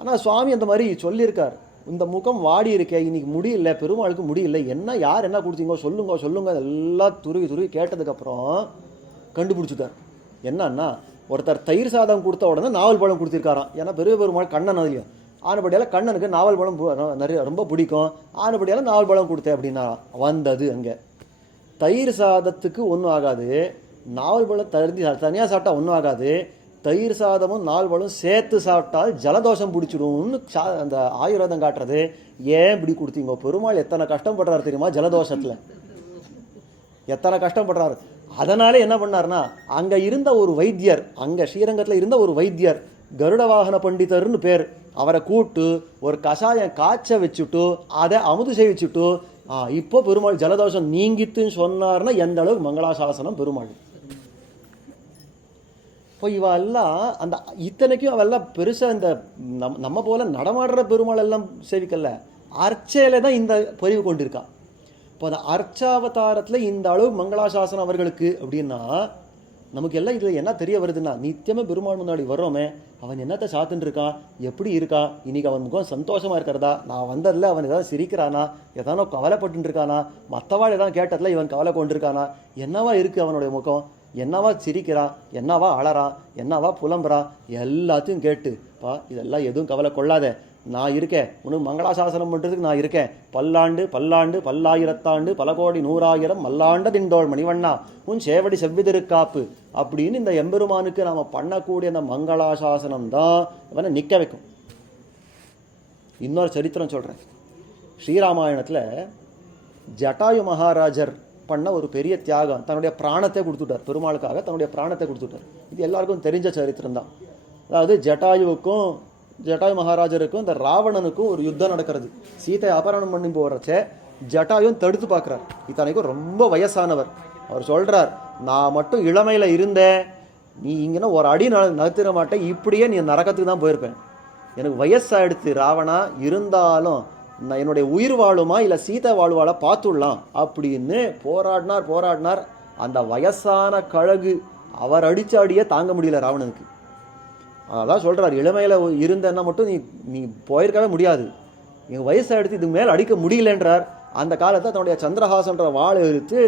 ஆனால் சுவாமி அந்த மாதிரி சொல்லியிருக்கார், இந்த முகம் வாடி இருக்கே, இன்னைக்கு முடியல, பெருமாளுக்கு முடியல, என்ன யார் என்ன கொடுத்தீங்கோ சொல்லுங்க எல்லாம் துருவி கேட்டதுக்கப்புறம் கண்டுபிடிச்சிட்டார். என்னன்னா, ஒருத்தர் தயிர் சாதம் கொடுத்த உடனே நாவல் பழம் கொடுத்திருக்காராம். ஏன்னா பெரிய பெருமாள் கண்ணன் அதுலையும் ஆனபடியால் கண்ணனுக்கு நாவல் பழம் நிறைய ரொம்ப பிடிக்கும், ஆனபடியால் நாவல் பழம் கொடுத்தேன் அப்படின்னா வந்தது. அங்கே தயிர் சாதத்துக்கு ஒன்றும் ஆகாது, நாவல் பழம் தனியாக சாப்பிட்டா ஒன்றும் ஆகாது, தயிர் சாதமும் நாவல் பழம் சேர்த்து சாப்பிட்டால் ஜலதோஷம் பிடிச்சிடும்னு அந்த ஆயுர்வேதம் காட்டுறது. ஏன் இப்படி கொடுத்தீங்க? பெருமாள் எத்தனை கஷ்டப்படுறாரு தெரியுமா, ஜலதோஷத்தில் எத்தனை கஷ்டப்படுறாரு. அதனாலே என்ன பண்ணார்னா, அங்கே இருந்த ஒரு வைத்தியர், அங்கே ஸ்ரீரங்கத்தில் இருந்த ஒரு வைத்தியர், கருட வாகன பண்டிதர்னு பேர், அவரை கூப்பிட்டு ஒரு கஷாயம் காய்ச்ச வச்சுட்டு அதை அமுது செய்விச்சுட்டு இப்போ பெருமாள் ஜலதோஷம் நீங்கித்துன்னு சொன்னார்னா எந்த அளவுக்கு மங்களாசாசனம் பெருமாள். இப்போ இவெல்லாம் அந்த இத்தனைக்கும் அவெல்லாம் பெருசாக இந்த நம்ம போல நடமாடுற பெருமாள் எல்லாம் சேவிக்கல, அர்ச்சையில தான் இந்த பதிவு கொண்டிருக்கா. இப்போ அந்த அர்ச்சாவதாரத்தில் இந்த அளவு மங்களாசாசனம் அவர்களுக்கு அப்படின்னா நமக்கு எல்லாம் இதில் என்ன தெரிய வருதுன்னா, நித்தியமே பெருமாள் முன்னாடி வர்றோமே, அவன் என்னத்தை சாத்துன்னு இருக்கான், எப்படி இருக்கா, இன்னைக்கு அவன் முகம் சந்தோஷமாக இருக்கிறதா, நான் வந்ததில் அவன் ஏதாவது சிரிக்கிறானா, எதானோ கவலைப்பட்டு இருக்கானா, மற்றவாள் எதாவது கேட்டதில் இவன் கவலை கொண்டிருக்கானா, என்னவா இருக்குது அவனுடைய முகம், என்னவா சிரிக்கிறான், என்னவா அழறான், என்னவா புலம்புறான், எல்லாத்தையும் கேட்டுப்பா இதெல்லாம் எதுவும் கவலை கொள்ளாத, நான் இருக்கேன், உனக்கு மங்களாசாசனம் பண்ணுறதுக்கு நான் இருக்கேன், பல்லாண்டு பல்லாயிரத்தாண்டு பல கோடி 100,000 மல்லாண்ட திண்டோள் மணிவண்ணா உன் சேவடி செவ்விதிருக்காப்பு அப்படின்னு இந்த எம்பெருமானுக்கு நாம் பண்ணக்கூடிய அந்த மங்களாசாசனம் தான் இவனை நிற்க வைக்கும். இன்னொரு சரித்திரம் சொல்கிறேன். ஸ்ரீராமாயணத்தில் ஜட்டாயு மகாராஜர் பண்ண ஒரு பெரிய தியாகம், தன்னுடைய பிராணத்தை கொடுத்துட்டார், பெருமாளுக்காக தன்னுடைய பிராணத்தை கொடுத்துட்டார். இது எல்லாருக்கும் தெரிஞ்ச சரித்திரம் தான். அதாவது ஜட்டாயு மகாராஜருக்கும் இந்த ராவணனுக்கும் ஒரு யுத்தம் நடக்கிறது. சீத்தை அபரணம் பண்ணி போகிறச்ச ஜட்டாயும் தடுத்து பார்க்குறார். இத்தனைக்கும் ரொம்ப வயசானவர். அவர் சொல்கிறார், நான் மட்டும் இளமையில் இருந்தேன், நீ இங்கன்னா ஒரு அடி நகர்த்திட மாட்டேன், இப்படியே நீ நரக்கத்துக்கு தான் போயிருப்பேன், எனக்கு வயசாகிடுத்து ராவணா, இருந்தாலும் நான் என்னுடைய உயிர் வாழுமா இல்லை சீதை வாழ்வாளா பார்த்துடலாம் அப்படின்னு போராடினார். அந்த வயசான கழகு அவர் அடித்த அடியே தாங்க முடியல ராவணனுக்கு. அதான் சொல்கிறார், இளமையில் இருந்தேன்னா மட்டும் நீ போயிருக்கவே முடியாது, எங்கள் வயசாகிடுத்து இதுக்கு மேலே அடிக்க முடியலன்றார். அந்த காலத்தில் தன்னுடைய சந்திரஹாசன்ற வாழை எடுத்து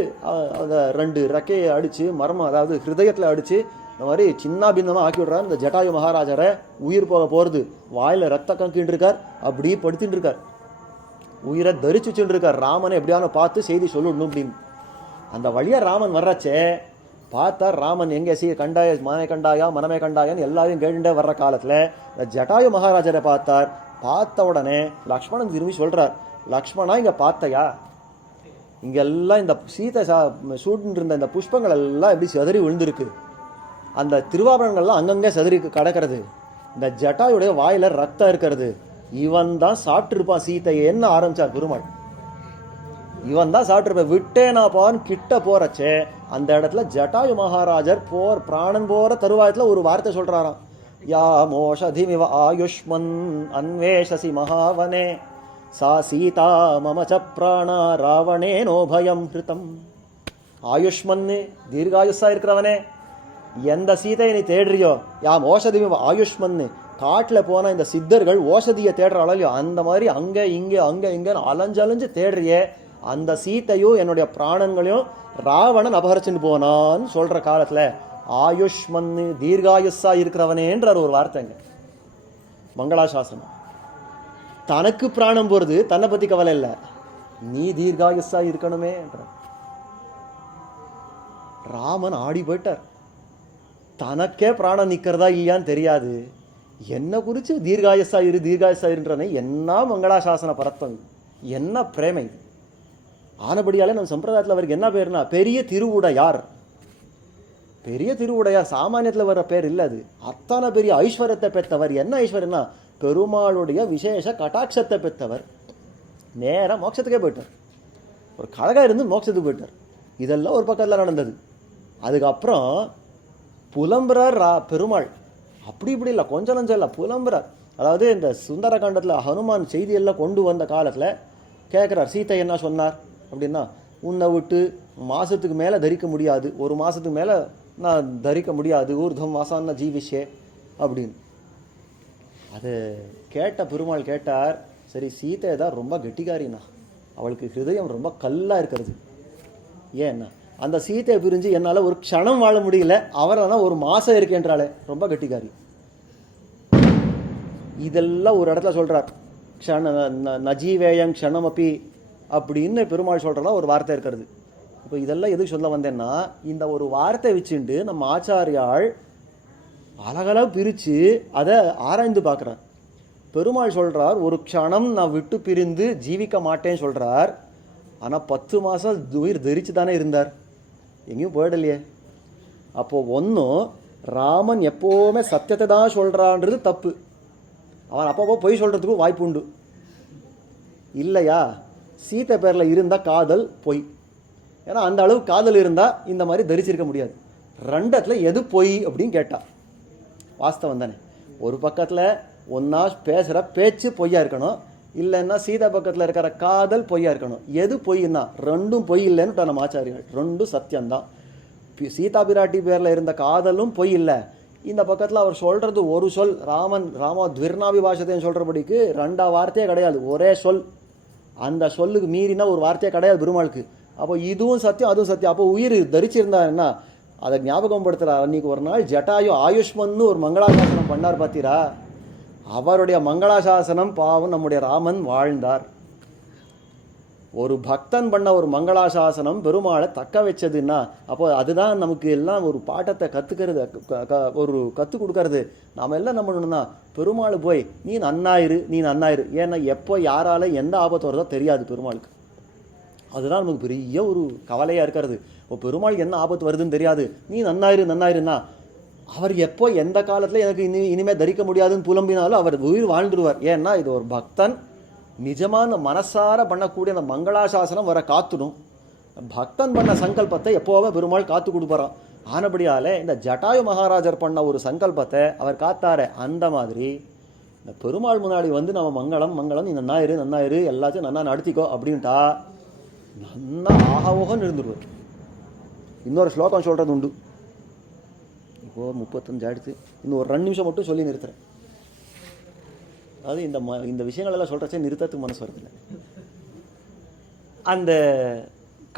அதை 2 ரெக்கையை அடித்து மர்மம், அதாவது ஹிருதயத்தில் அடித்து இந்த மாதிரி சின்ன பின்னமாக ஆக்கி விடுறாரு. இந்த ஜட்டாயு மகாராஜரை உயிர் போக போகிறது, வாயில் ரத்த கங்கின்னு இருக்கார், அப்படியே படுத்துட்டு இருக்கார், உயிரை தரிச்சு வச்சுட்டு இருக்கார். ராமனை எப்படியான பார்த்து செய்தி சொல்லிடணும் அப்படின்னு. அந்த வழியாக ராமன் வர்றச்சே பார்த்தார். ராமன் எங்கே கண்டாய மனமே கண்டாயா மனமே கண்டாயான்னு எல்லாரையும் கேட்டுட்டே வர்ற காலத்தில் இந்த ஜட்டாயு மகாராஜரை பார்த்தார். பார்த்த உடனே லக்ஷ்மணன் திரும்பி சொல்கிறார், லக்ஷ்மணா இங்கே பார்த்தையா, இங்கெல்லாம் இந்த சீதை சூட்டு இருந்த இந்த புஷ்பங்கள் எல்லாம் எப்படி சிதறி விழுந்திருக்கு, அந்த திருவாபரணங்கள்லாம் அங்கங்கே சிதறி கிடக்கிறது, இந்த ஜட்டாயுடைய வாயில் ரத்தம் இருக்கிறது, இவன் தான் சாப்பிட்டுருப்பான் சீதையேன்னு ஆரம்பித்தார் பெருமாள். இவன் தான் சாப்பிட்டுருப்பேன் விட்டேனாப்பான்னு கிட்ட போறச்சே அந்த இடத்துல ஜட்டாயு மகாராஜர் பிராணன் போற தருவாயத்தில் ஒரு வார்த்தை சொல்றாராம். யா மோஷதிமிவ ஆயுஷ்மன் அன்வேஷசி மகாவனே சா சீதா மமச்ச பிராணா ராவணேனோ பயம் ஹிருதம். ஆயுஷ்மன்னு தீர்காயுஷா இருக்கிறவனே, எந்த சீதையை நீ தேடுறியோ, யா மோஷதிமிவ ஆயுஷ்மன்னு, காட்டில் போனால் இந்த சித்தர்கள் ஓஷதியை தேடுற அளவியோ அந்த மாதிரி அங்கே இங்கே அங்கே இங்கேன்னு அலைஞ்சு தேடுறியே, அந்த சீத்தையும் என்னுடைய பிராணங்களையும் ராவணன் அபகரிச்சுட்டு போனான்னு சொல்கிற காலத்தில் ஆயுஷ்மன்னு தீர்காயுஷா இருக்கிறவனேன்றார் ஒரு வார்த்தைங்க. மங்களாசாசனம். தனக்கு பிராணம் போகிறது, தன்னை பற்றி கவலை இல்லை, நீ தீர்காயுஷா இருக்கணுமே என்ற. ராமன் ஆடி போயிட்டார். தனக்கே பிராணம் நிற்கிறதா இல்லையான்னு தெரியாது, என்ன குறித்து தீர்காயுஷா இருன்றனே. என்ன மங்களாசாசன பரத்தம், என்ன பிரேமை. ஆனபடியாலே நம்ம சம்பிரதாயத்தில் அவருக்கு என்ன பேருனா பெரிய திருவுடையார். பெரிய திருவுடையார் சாமானியத்தில் வர்ற பேர் இல்லை, அது அத்தனை பெரிய ஐஸ்வர்யத்தை பெற்றவர். என்ன ஐஸ்வர்யம்னா பெருமாளுடைய விசேஷ கட்டாட்சத்தை பெற்றவர். நேராக மோட்சத்துக்கே போயிட்டார். ஒரு கழகம் இருந்து மோட்சத்துக்கு போயிட்டார். இதெல்லாம் ஒரு பக்கத்தில் நடந்தது. அதுக்கப்புறம் புலம்புறார் பெருமாள். அப்படி இப்படி இல்லை, கொஞ்சம் நஞ்சம் இல்லை, புலம்புறார். அதாவது இந்த சுந்தரகாண்டத்தில் ஹனுமான் செய்தியெல்லாம் கொண்டு வந்த காலத்தில் கேட்குறார், சீத்தை என்ன சொன்னார் அப்படின்னா, உன்னை விட்டு மாதத்துக்கு மேலே தரிக்க முடியாது, ஒரு மாதத்துக்கு மேலே நான் தரிக்க முடியாது, ஊர்தம் மாசான்னா ஜீவிஷே அப்படின்னு. அது கேட்ட பெருமாள் கேட்டார், சரி சீத்தை தான் ரொம்ப கெட்டிக்காரினா, அவளுக்கு ஹிருதயம் ரொம்ப கல்லாக இருக்கிறது, ஏன்னா அந்த சீத்தையை பிரிஞ்சு என்னால் ஒரு க்ஷணம் வாழ முடியல, அவரெல்லாம் ஒரு மாதம் இருக்கேன்றாலே ரொம்ப கெட்டிக்காரி. இதெல்லாம் ஒரு இடத்துல சொல்கிறார். நஜீவேயம் க்ஷணம் அப்பி அப்படின்னு பெருமாள் சொல்கிறதா ஒரு வார்த்தை இருக்கிறது. இப்போ இதெல்லாம் எதுக்கு சொல்ல வந்தேன்னா, இந்த ஒரு வார்த்தை வச்சுட்டு நம்ம ஆச்சாரியால் அழகழகாக பிரித்து அதை ஆராய்ந்து பார்க்குறார். பெருமாள் சொல்கிறார், ஒரு க்ஷணம் நான் விட்டு பிரிந்து ஜீவிக்க மாட்டேன்னு சொல்கிறார். ஆனால் 10 மாதம் உயிர் தரிச்சு தானே இருந்தார், எங்கேயும் போயிடலையே. அப்போது ஒன்றும் ராமன் எப்போவுமே சத்தியத்தை தான் சொல்கிறான்றது தப்பு, அவன் அப்பப்போ பொய் சொல்கிறதுக்கும் வாய்ப்பு உண்டு இல்லையா. சீத்தை பேரில் இருந்தால் காதல் பொய், ஏன்னா அந்த அளவு காதல் இருந்தால் இந்த மாதிரி தரிச்சிருக்க முடியாது. ரெண்டத்துல எது பொய் அப்படின்னு கேட்டா வாஸ்தவம் தானே. ஒரு பக்கத்தில் ஒன்றா பேசுகிற பேச்சு பொய்யா இருக்கணும், இல்லைன்னா சீதா பக்கத்தில் இருக்கிற காதல் பொய்யா இருக்கணும். எது பொய்னா ரெண்டும் பொய் இல்லைன்னு நம்ம ஆச்சாரிகள், ரெண்டும் சத்தியம்தான். சீதா பிராட்டி பேரில் இருந்த காதலும் பொய் இல்லை. இந்த பக்கத்தில் அவர் சொல்கிறது ஒரு சொல், ராமா துவிர்ணாபிபாஷத்தைன்னு சொல்கிறபடிக்கு 2 வார்த்தையே கிடையாது, ஒரே சொல். அந்த சொல்லுக்கு மீறினா ஒரு வார்த்தையே கிடையாது பெருமாளுக்கு. அப்போ இதுவும் சத்தியம் அதுவும் சத்தியம். அப்போ உயிர் தரிச்சிருந்தாருன்னா அதை ஞாபகம் படுத்துகிறார். அன்றைக்கி ஒரு நாள் ஜட்டாயு ஆயுஷ்மன்னு ஒரு மங்களாசாசனம் பண்ணார் பார்த்தீரா, அவருடைய மங்களாசாசனம் பாவம் நம்முடைய ராமன் வாழ்ந்தார். ஒரு பக்தன் பண்ண ஒரு மங்களாசாசனம் பெருமாளை தக்க வச்சதுன்னா அப்போ அதுதான் நமக்கு எல்லாம் ஒரு பாட்டத்தை கற்றுக்கிறது, ஒரு கற்றுக் கொடுக்கறது. நாம் எல்லாம் என்ன பண்ணணும்னா பெருமாள் போய் நீ நன்னாயிரு. ஏன்னா எப்போ யாரால எந்த ஆபத்து வருதோ தெரியாது பெருமாளுக்கு. அதுதான் நமக்கு பெரிய ஒரு கவலையாக இருக்கிறது. இப்போ பெருமாளுக்கு என்ன ஆபத்து வருதுன்னு தெரியாது, நீ நன்னாயிருன்னா அவர் எப்போ எந்த காலத்தில் எனக்கு இனிமேல் தரிக்க முடியாதுன்னு புலம்பினாலும் அவர் உயிர் வாழ்ந்துடுவார். ஏன்னா இது ஒரு பக்தன் நிஜமான மனசார பண்ணக்கூடிய அந்த மங்களாசாசனம் வர காத்துடும். பக்தன் பண்ண சங்கல்பத்தை எப்போவே பெருமாள் காத்து கொடுப்பாராம். ஆனபடியால் இந்த ஜட்டாயு மகாராஜர் பண்ண ஒரு சங்கல்பத்தை அவர் காத்தார. அந்த மாதிரி இந்த பெருமாள் முன்னாடி வந்து நம்ம மங்களம் நீ நன்னாயிரு எல்லாத்தையும் நன்னா நடத்திக்கோ அப்படின்ட்டா நன்னா ஆகவோகன்னு இருந்துருவார். இன்னொரு ஸ்லோகம் சொல்கிறது உண்டு, இப்போது 35 ஆயிடுச்சு, இன்னும் ஒரு 2 நிமிஷம் மட்டும் சொல்லி நிறுத்துறேன். அதாவது இந்த விஷயங்களெல்லாம் சொல்கிறச்சே நிறுத்தத்துக்கு மனசு வருதில்லை. அந்த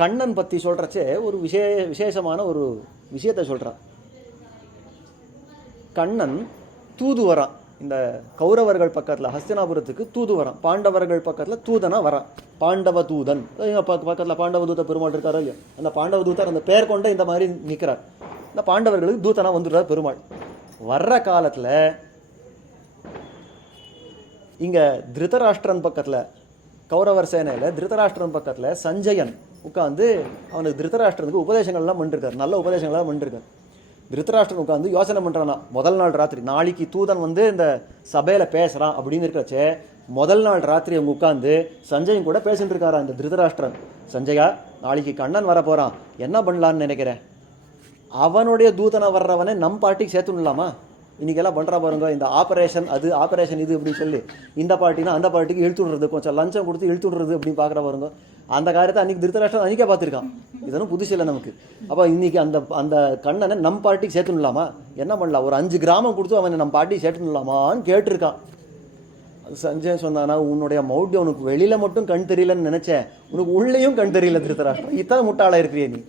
கண்ணன் பற்றி சொல்கிறச்சே ஒரு விசேஷமான ஒரு விஷயத்தை சொல்கிறான். கண்ணன் தூது வரான் இந்த கௌரவர்கள் பக்கத்தில் ஹஸ்தினாபுரத்துக்கு தூது வரான், பாண்டவர்கள் பக்கத்தில் தூதனா வரான், பாண்டவ தூதன். பக்கத்தில் பாண்டவ தூத பெருமாள் இருக்காரோ இல்லையா, அந்த பாண்டவ தூதர் அந்த பேர் கொண்ட இந்த மாதிரி நிற்கிறார். இந்த பாண்டவர்களுக்கு தூதனா வந்துடுறார் பெருமாள். வர்ற காலத்தில் இங்கே திருதராஷ்டிரன் பக்கத்தில், கௌரவர் சேனையில் திருதராஷ்டிரன் பக்கத்தில் சஞ்சயன் உட்காந்து அவனுக்கு திருதராஷ்டிரனுக்கு உபதேசங்கள்லாம் பண்ணிருக்கார், நல்ல உபதேசங்கள்லாம் பண்ணிருக்கார். திருதராஷ்டிரன் உட்காந்து யோசனை பண்ணுறானா, முதல் நாள் ராத்திரி நாளைக்கு தூதன் வந்து இந்த சபையில் பேசுகிறான் அப்படின்னு இருக்கச்சே, முதல் நாள் ராத்திரி அவங்க உட்காந்து சஞ்சயன் கூட பேசிட்டு இருக்காரா இந்த திருதராஷ்டிரன். சஞ்சயா, நாளைக்கு கண்ணன் வர போகிறான், என்ன பண்ணலான்னு நினைக்கிறேன்? அவனுடைய தூதனை வர்றவனே நம் பார்ட்டிக்கு சேர்த்துடலாமா? இன்றைக்கெல்லாம் பண்ணுறா பாருங்க, இந்த ஆப்ரேஷன் அது ஆப்ரேஷன் இது அப்படின்னு சொல்லி இந்த பார்ட்டினா அந்த பார்ட்டிக்கு இழுத்துடுறது, கொஞ்சம் லஞ்சம் கொடுத்து இழுத்துடுறது அப்படின்னு பார்க்குற பாருங்க. அந்த காரியத்தை அன்றைக்கி திருதராஷ்டிரன் அன்றைக்கே பார்த்துருக்கான். இதனும் புதுசு இல்லை நமக்கு. அப்போ இன்றைக்கி அந்த கண்ணனை நம் பார்ட்டிக்கு சேர்த்துடலாமா? என்ன பண்ணலாம்? ஒரு 5 கிராமம் கொடுத்து அவனை நம்ம பார்ட்டிக்கு சேர்த்துடலாமான்னு கேட்டிருக்கான். சஞ்சய் சொன்னானா, உன்னுடைய மௌட்யம் உனக்கு வெளியில் மட்டும் கண் தெரியலன்னு நினச்சேன், உனக்கு உள்ளேயும் கண் தெரியல திருதராஷ்டிரம். இத்தனை முட்டாளாக இருக்கிறிய நீ.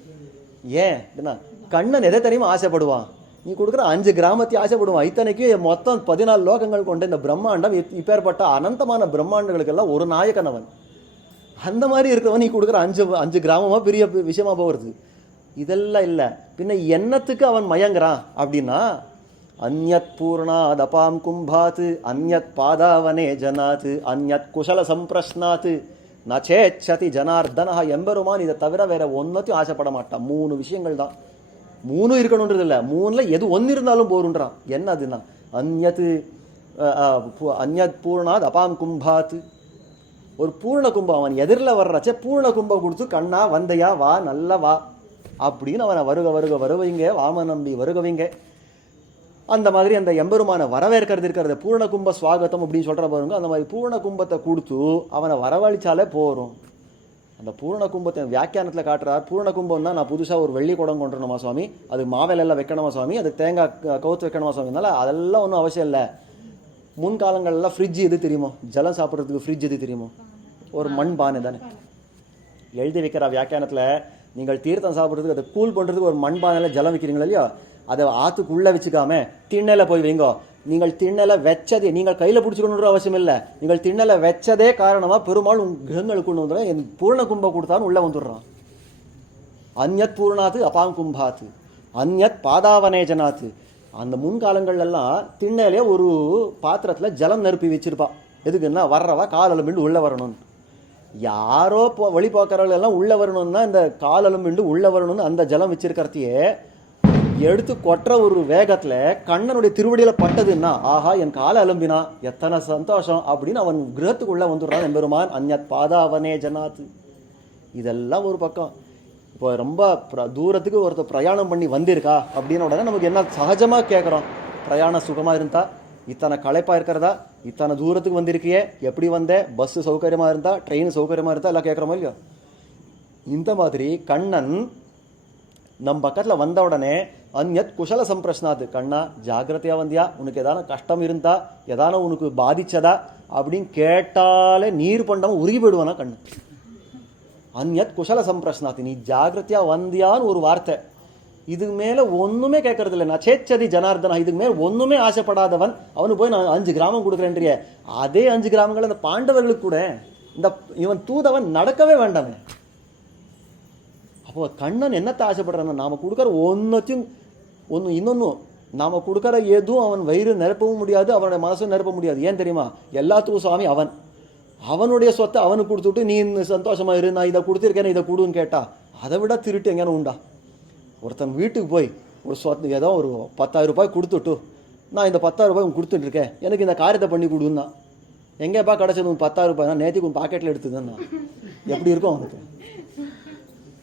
ஏன் என்ன கண்ணன் எதை தெரியுமா ஆசைப்படுவான்? நீ கொடுக்குற 5 கிராமத்தையும் ஆசைப்படுவான். இத்தனைக்கு மொத்தம் 14 லோகங்கள் கொண்ட இந்த பிரம்மாண்டம், இப்பேற்பட்ட அனந்தமான பிரம்மாண்டங்களுக்கெல்லாம் ஒரு நாயக்கனவன். அந்த மாதிரி இருக்கிறவன் நீ கொடுக்குற 5 கிராமமாக பெரிய விஷயமா போகிறது. இதெல்லாம் இல்லை, பின்ன என்னத்துக்கு அவன் மயங்குறான் அப்படின்னா, அந்யத் பூர்ணாத் அபாம் கும்பாத் அந்யத் பாதாவனே ஜனாத் அந்யத் குஷல சம்பிரஷ்னாத் நச்சேச்சதி ஜனார்தனா. எம்பெருமான் இதை தவிர வேற ஒன்றத்தையும் ஆசைப்பட மாட்டான். 3 விஷயங்கள் தான், 3 இருக்கணுன்றது இல்லை, 3ல் எது ஒன்று இருந்தாலும் போருன்றான். என்ன அதுன்னா, அந்யத் பூர்ணாத் அபாம் கும்பாத். ஒரு பூர்ண கும்பம் அவன் எதிரில் வர்றச்சே பூர்ண கும்பம் கொடுத்து, கண்ணா வந்தையா வா, நல்ல வா அப்படின்னு அவனை வருக வருக வருவீங்க, வாம நம்பி வருகவிங்க. அந்த மாதிரி அந்த எம்பெருமான வரவேற்கிறது இருக்கிறது பூர்ண கும்ப ஸ்வாகத்தம் அப்படின்னு சொல்கிற பாருங்க. அந்த மாதிரி பூர்ண கும்பத்தை கொடுத்து அவனை வரவழைச்சாலே போகிறோம். அந்த பூர்ண கும்பத்தை வியாக்கியானத்தில் காட்டுறார். பூர்ண கும்பம் தான், நான் புதுசாக ஒரு வெள்ளி குடம் கொண்டுணுமா சுவாமி, அது மாவேலெல்லாம் வைக்கணுமா சுவாமி, அது தேங்காய் கவுத்து வைக்கணுமா சுவாமினால அதெல்லாம் ஒன்றும் அவசியம் இல்லை. முன்காலங்கள்லாம் ஃப்ரிட்ஜ் எது தெரியுமோ, ஜலம் சாப்பிட்றதுக்கு ஃப்ரிட்ஜ் எது தெரியுமோ, ஒரு மண் பானை தானே. எழுதி வைக்கிற வியாக்கியானத்தில், நீங்கள் தீர்த்தம் சாப்பிட்றதுக்கு அதை கூல் பண்ணுறதுக்கு ஒரு மண் பானையில் ஜலம் வைக்கிறீங்களா இல்லையா, அதை ஆற்றுக்குள்ளே வச்சுக்காம திண்ணையில் போய் வைங்கோ. நீங்கள் திண்ணலை வச்சதே, நீங்கள் கையில் பிடிச்சிக்கணுன்ற அவசியம் இல்லை, நீங்கள் திண்ணலை வச்சதே காரணமாக பெருமாள் உங்கள் கிரகங்களுக்கு கொண்டு வந்துடும். என் பூர்ண கும்பம் கொடுத்தான்னு உள்ளே வந்துடுறான். அந்யத் பூர்ணாத்து அபாங் கும்பாத்து அந்யத் பாதாவனே ஜனாத்து. அந்த முன்காலங்கள்லாம் திண்ணையிலே ஒரு பாத்திரத்தில் ஜலம் நிரப்பி வச்சிருப்பான். எதுக்குன்னா, வர்றவா கால் அலும்பிண்டு உள்ளே வரணும்னு. யாரோ வழி பார்க்குறவங்க எல்லாம் உள்ளே வரணும்னா இந்த கால் அலும்பிண்டு உள்ளே வரணும்னு அந்த ஜலம் வச்சிருக்கிறதையே எடுத்து கொட்டுற ஒரு வேகத்தில் கண்ணனுடைய திருவடியில் பட்டதுன்னா, ஆஹா என் காலை அலும்பினா எத்தனை சந்தோஷம் அப்படின்னு அவன் கிரகத்துக்குள்ளே வந்துடுறான் எம்பெருமான். அந்யத் பாதாவனே ஜனாத்து. இதெல்லாம் ஒரு பக்கம். இப்போ ரொம்ப தூரத்துக்கு ஒருத்தர் பிரயாணம் பண்ணி வந்திருக்கா அப்படின்னு உடனே நமக்கு என்ன சகஜமாக கேட்குறோம், பிரயாணம் சுகமாக இருந்தா, இத்தனை களைப்பாக இருக்கிறதா, இத்தனை தூரத்துக்கு வந்திருக்கியே, எப்படி வந்தேன், பஸ்ஸு சௌகரியமாக இருந்தா, ட்ரெயின் சௌகரியமாக இருந்தால் எல்லாம் கேட்குறோமோ இல்லையோ. இந்த மாதிரி கண்ணன் நம் பக்கத்தில் வந்த உடனே அந்யத் குஷல சம்பிரஷ்னாது, கண்ணா ஜாகிரதையாக வந்தியா, உனக்கு எதான கஷ்டம் இருந்தா, எதான உனக்கு பாதிச்சதா அப்படின்னு கேட்டாலே நீர் பண்ணாமல் உருகி போயிடுவானா கண்ணன். அந்யத் குஷல சம்பிரஷ்னாத்து, நீ ஜாகிரதையாக வந்தியான்னு ஒரு வார்த்தை. இதுக்கு மேலே ஒன்றுமே கேட்கறது இல்லை. நான் சேச்சதி ஜனார்தனா, இதுக்கு மேலே ஒன்றுமே ஆசைப்படாதவன் அவனுக்கு போய் நான் 5 கிராமம் கொடுக்குறேன்றிய. அதே 5 கிராமங்கள் அந்த பாண்டவர்களுக்கு கூட இந்த இவன் தூதவன் நடக்கவே வேண்டாமே. அப்போ கண்ணன் என்னத்தை ஆசைப்படுறான்னா, நாம் கொடுக்குற ஒன்றத்தையும் இன்னொன்று நாம் கொடுக்குற எதுவும் அவன் வயிறு நிரப்பவும் முடியாது, அவனுடைய மனசும் நிரப்ப முடியாது. ஏன் தெரியுமா, எல்லாத்துக்கும் சுவாமி அவனுடைய சொத்தை அவனுக்கு கொடுத்துட்டு நீ சந்தோஷமாக இரு, நான் இதை கொடுத்துருக்கேன் இதை கொடுன்னு கேட்டா அதை விட திருட்டு எங்கேன்னு உண்டா? ஒருத்தன் வீட்டுக்கு போய் ஒரு சொத்து ஏதோ ஒரு 10,000 ரூபாய் கொடுத்துட்டு, நான் இந்த 10,000 ரூபாய் கொடுத்துட்ருக்கேன், எனக்கு இந்த காரியத்தை பண்ணி கொடுன்னா, எங்கேப்பா கிடச்சது உன் 10,000 ரூபாய், நான் நேற்றுக்கு உன் பாக்கெட்டில் எடுத்துதுன்னா எப்படி இருக்கும் அவனுக்கு?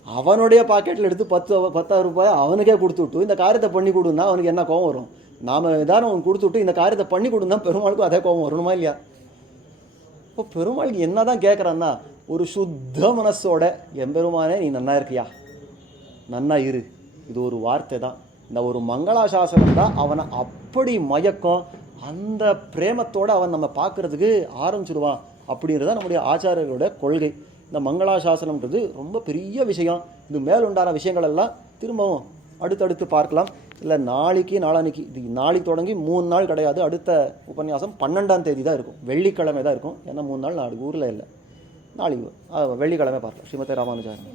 அவனுடைய பாக்கெட்டில் எடுத்து 10,000 ரூபாய் அவனுக்கே கொடுத்துட்டு இந்த காரியத்தை பண்ணி கொடுன்னா அவனுக்கு என்ன கோபம் வரும்? நாம் ஏதாவது அவன் கொடுத்துட்டு இந்த காரியத்தை பண்ணி கொடுன்னா பெருமாளுக்கும் அதே கோபம் வரணுமா இல்லையா? இப்போ பெருமாளுக்கு என்ன தான் கேட்குறான்னா, ஒரு சுத்த மனசோட எம்பெருமானே நீ நன்னா இருக்கியா, நன்னா இரு, இது ஒரு வார்த்தை தான். இந்த ஒரு மங்களாசாசனம் தான் அவனை அப்படி மயக்கம். அந்த பிரேமத்தோடு அவன் நம்ம பார்க்குறதுக்கு ஆரம்பிச்சிடுவான். அப்படின்றது தான் நம்முடைய ஆச்சாரியர்களுடைய கொள்கை. இந்த மங்களாசாசனம்ன்றது ரொம்ப பெரிய விஷயம். இது மேலுண்டான விஷயங்கள் எல்லாம் திரும்பவும் அடுத்தடுத்து பார்க்கலாம். இல்லை நாளைக்கு நாளான்னைக்கு, இது நாளைக்கு தொடங்கி 3 நாள் கிடையாது. அடுத்த உபன்யாசம் 12ஆம் தேதி தான் இருக்கும், வெள்ளிக்கிழமை தான் இருக்கும். ஏன்னா 3 நாள் நாளைக்கு ஊரில் இல்லை. நாளைக்கு வெள்ளிக்கிழமை பார்க்கலாம். ஸ்ரீமதே ராமானுஜாயம்.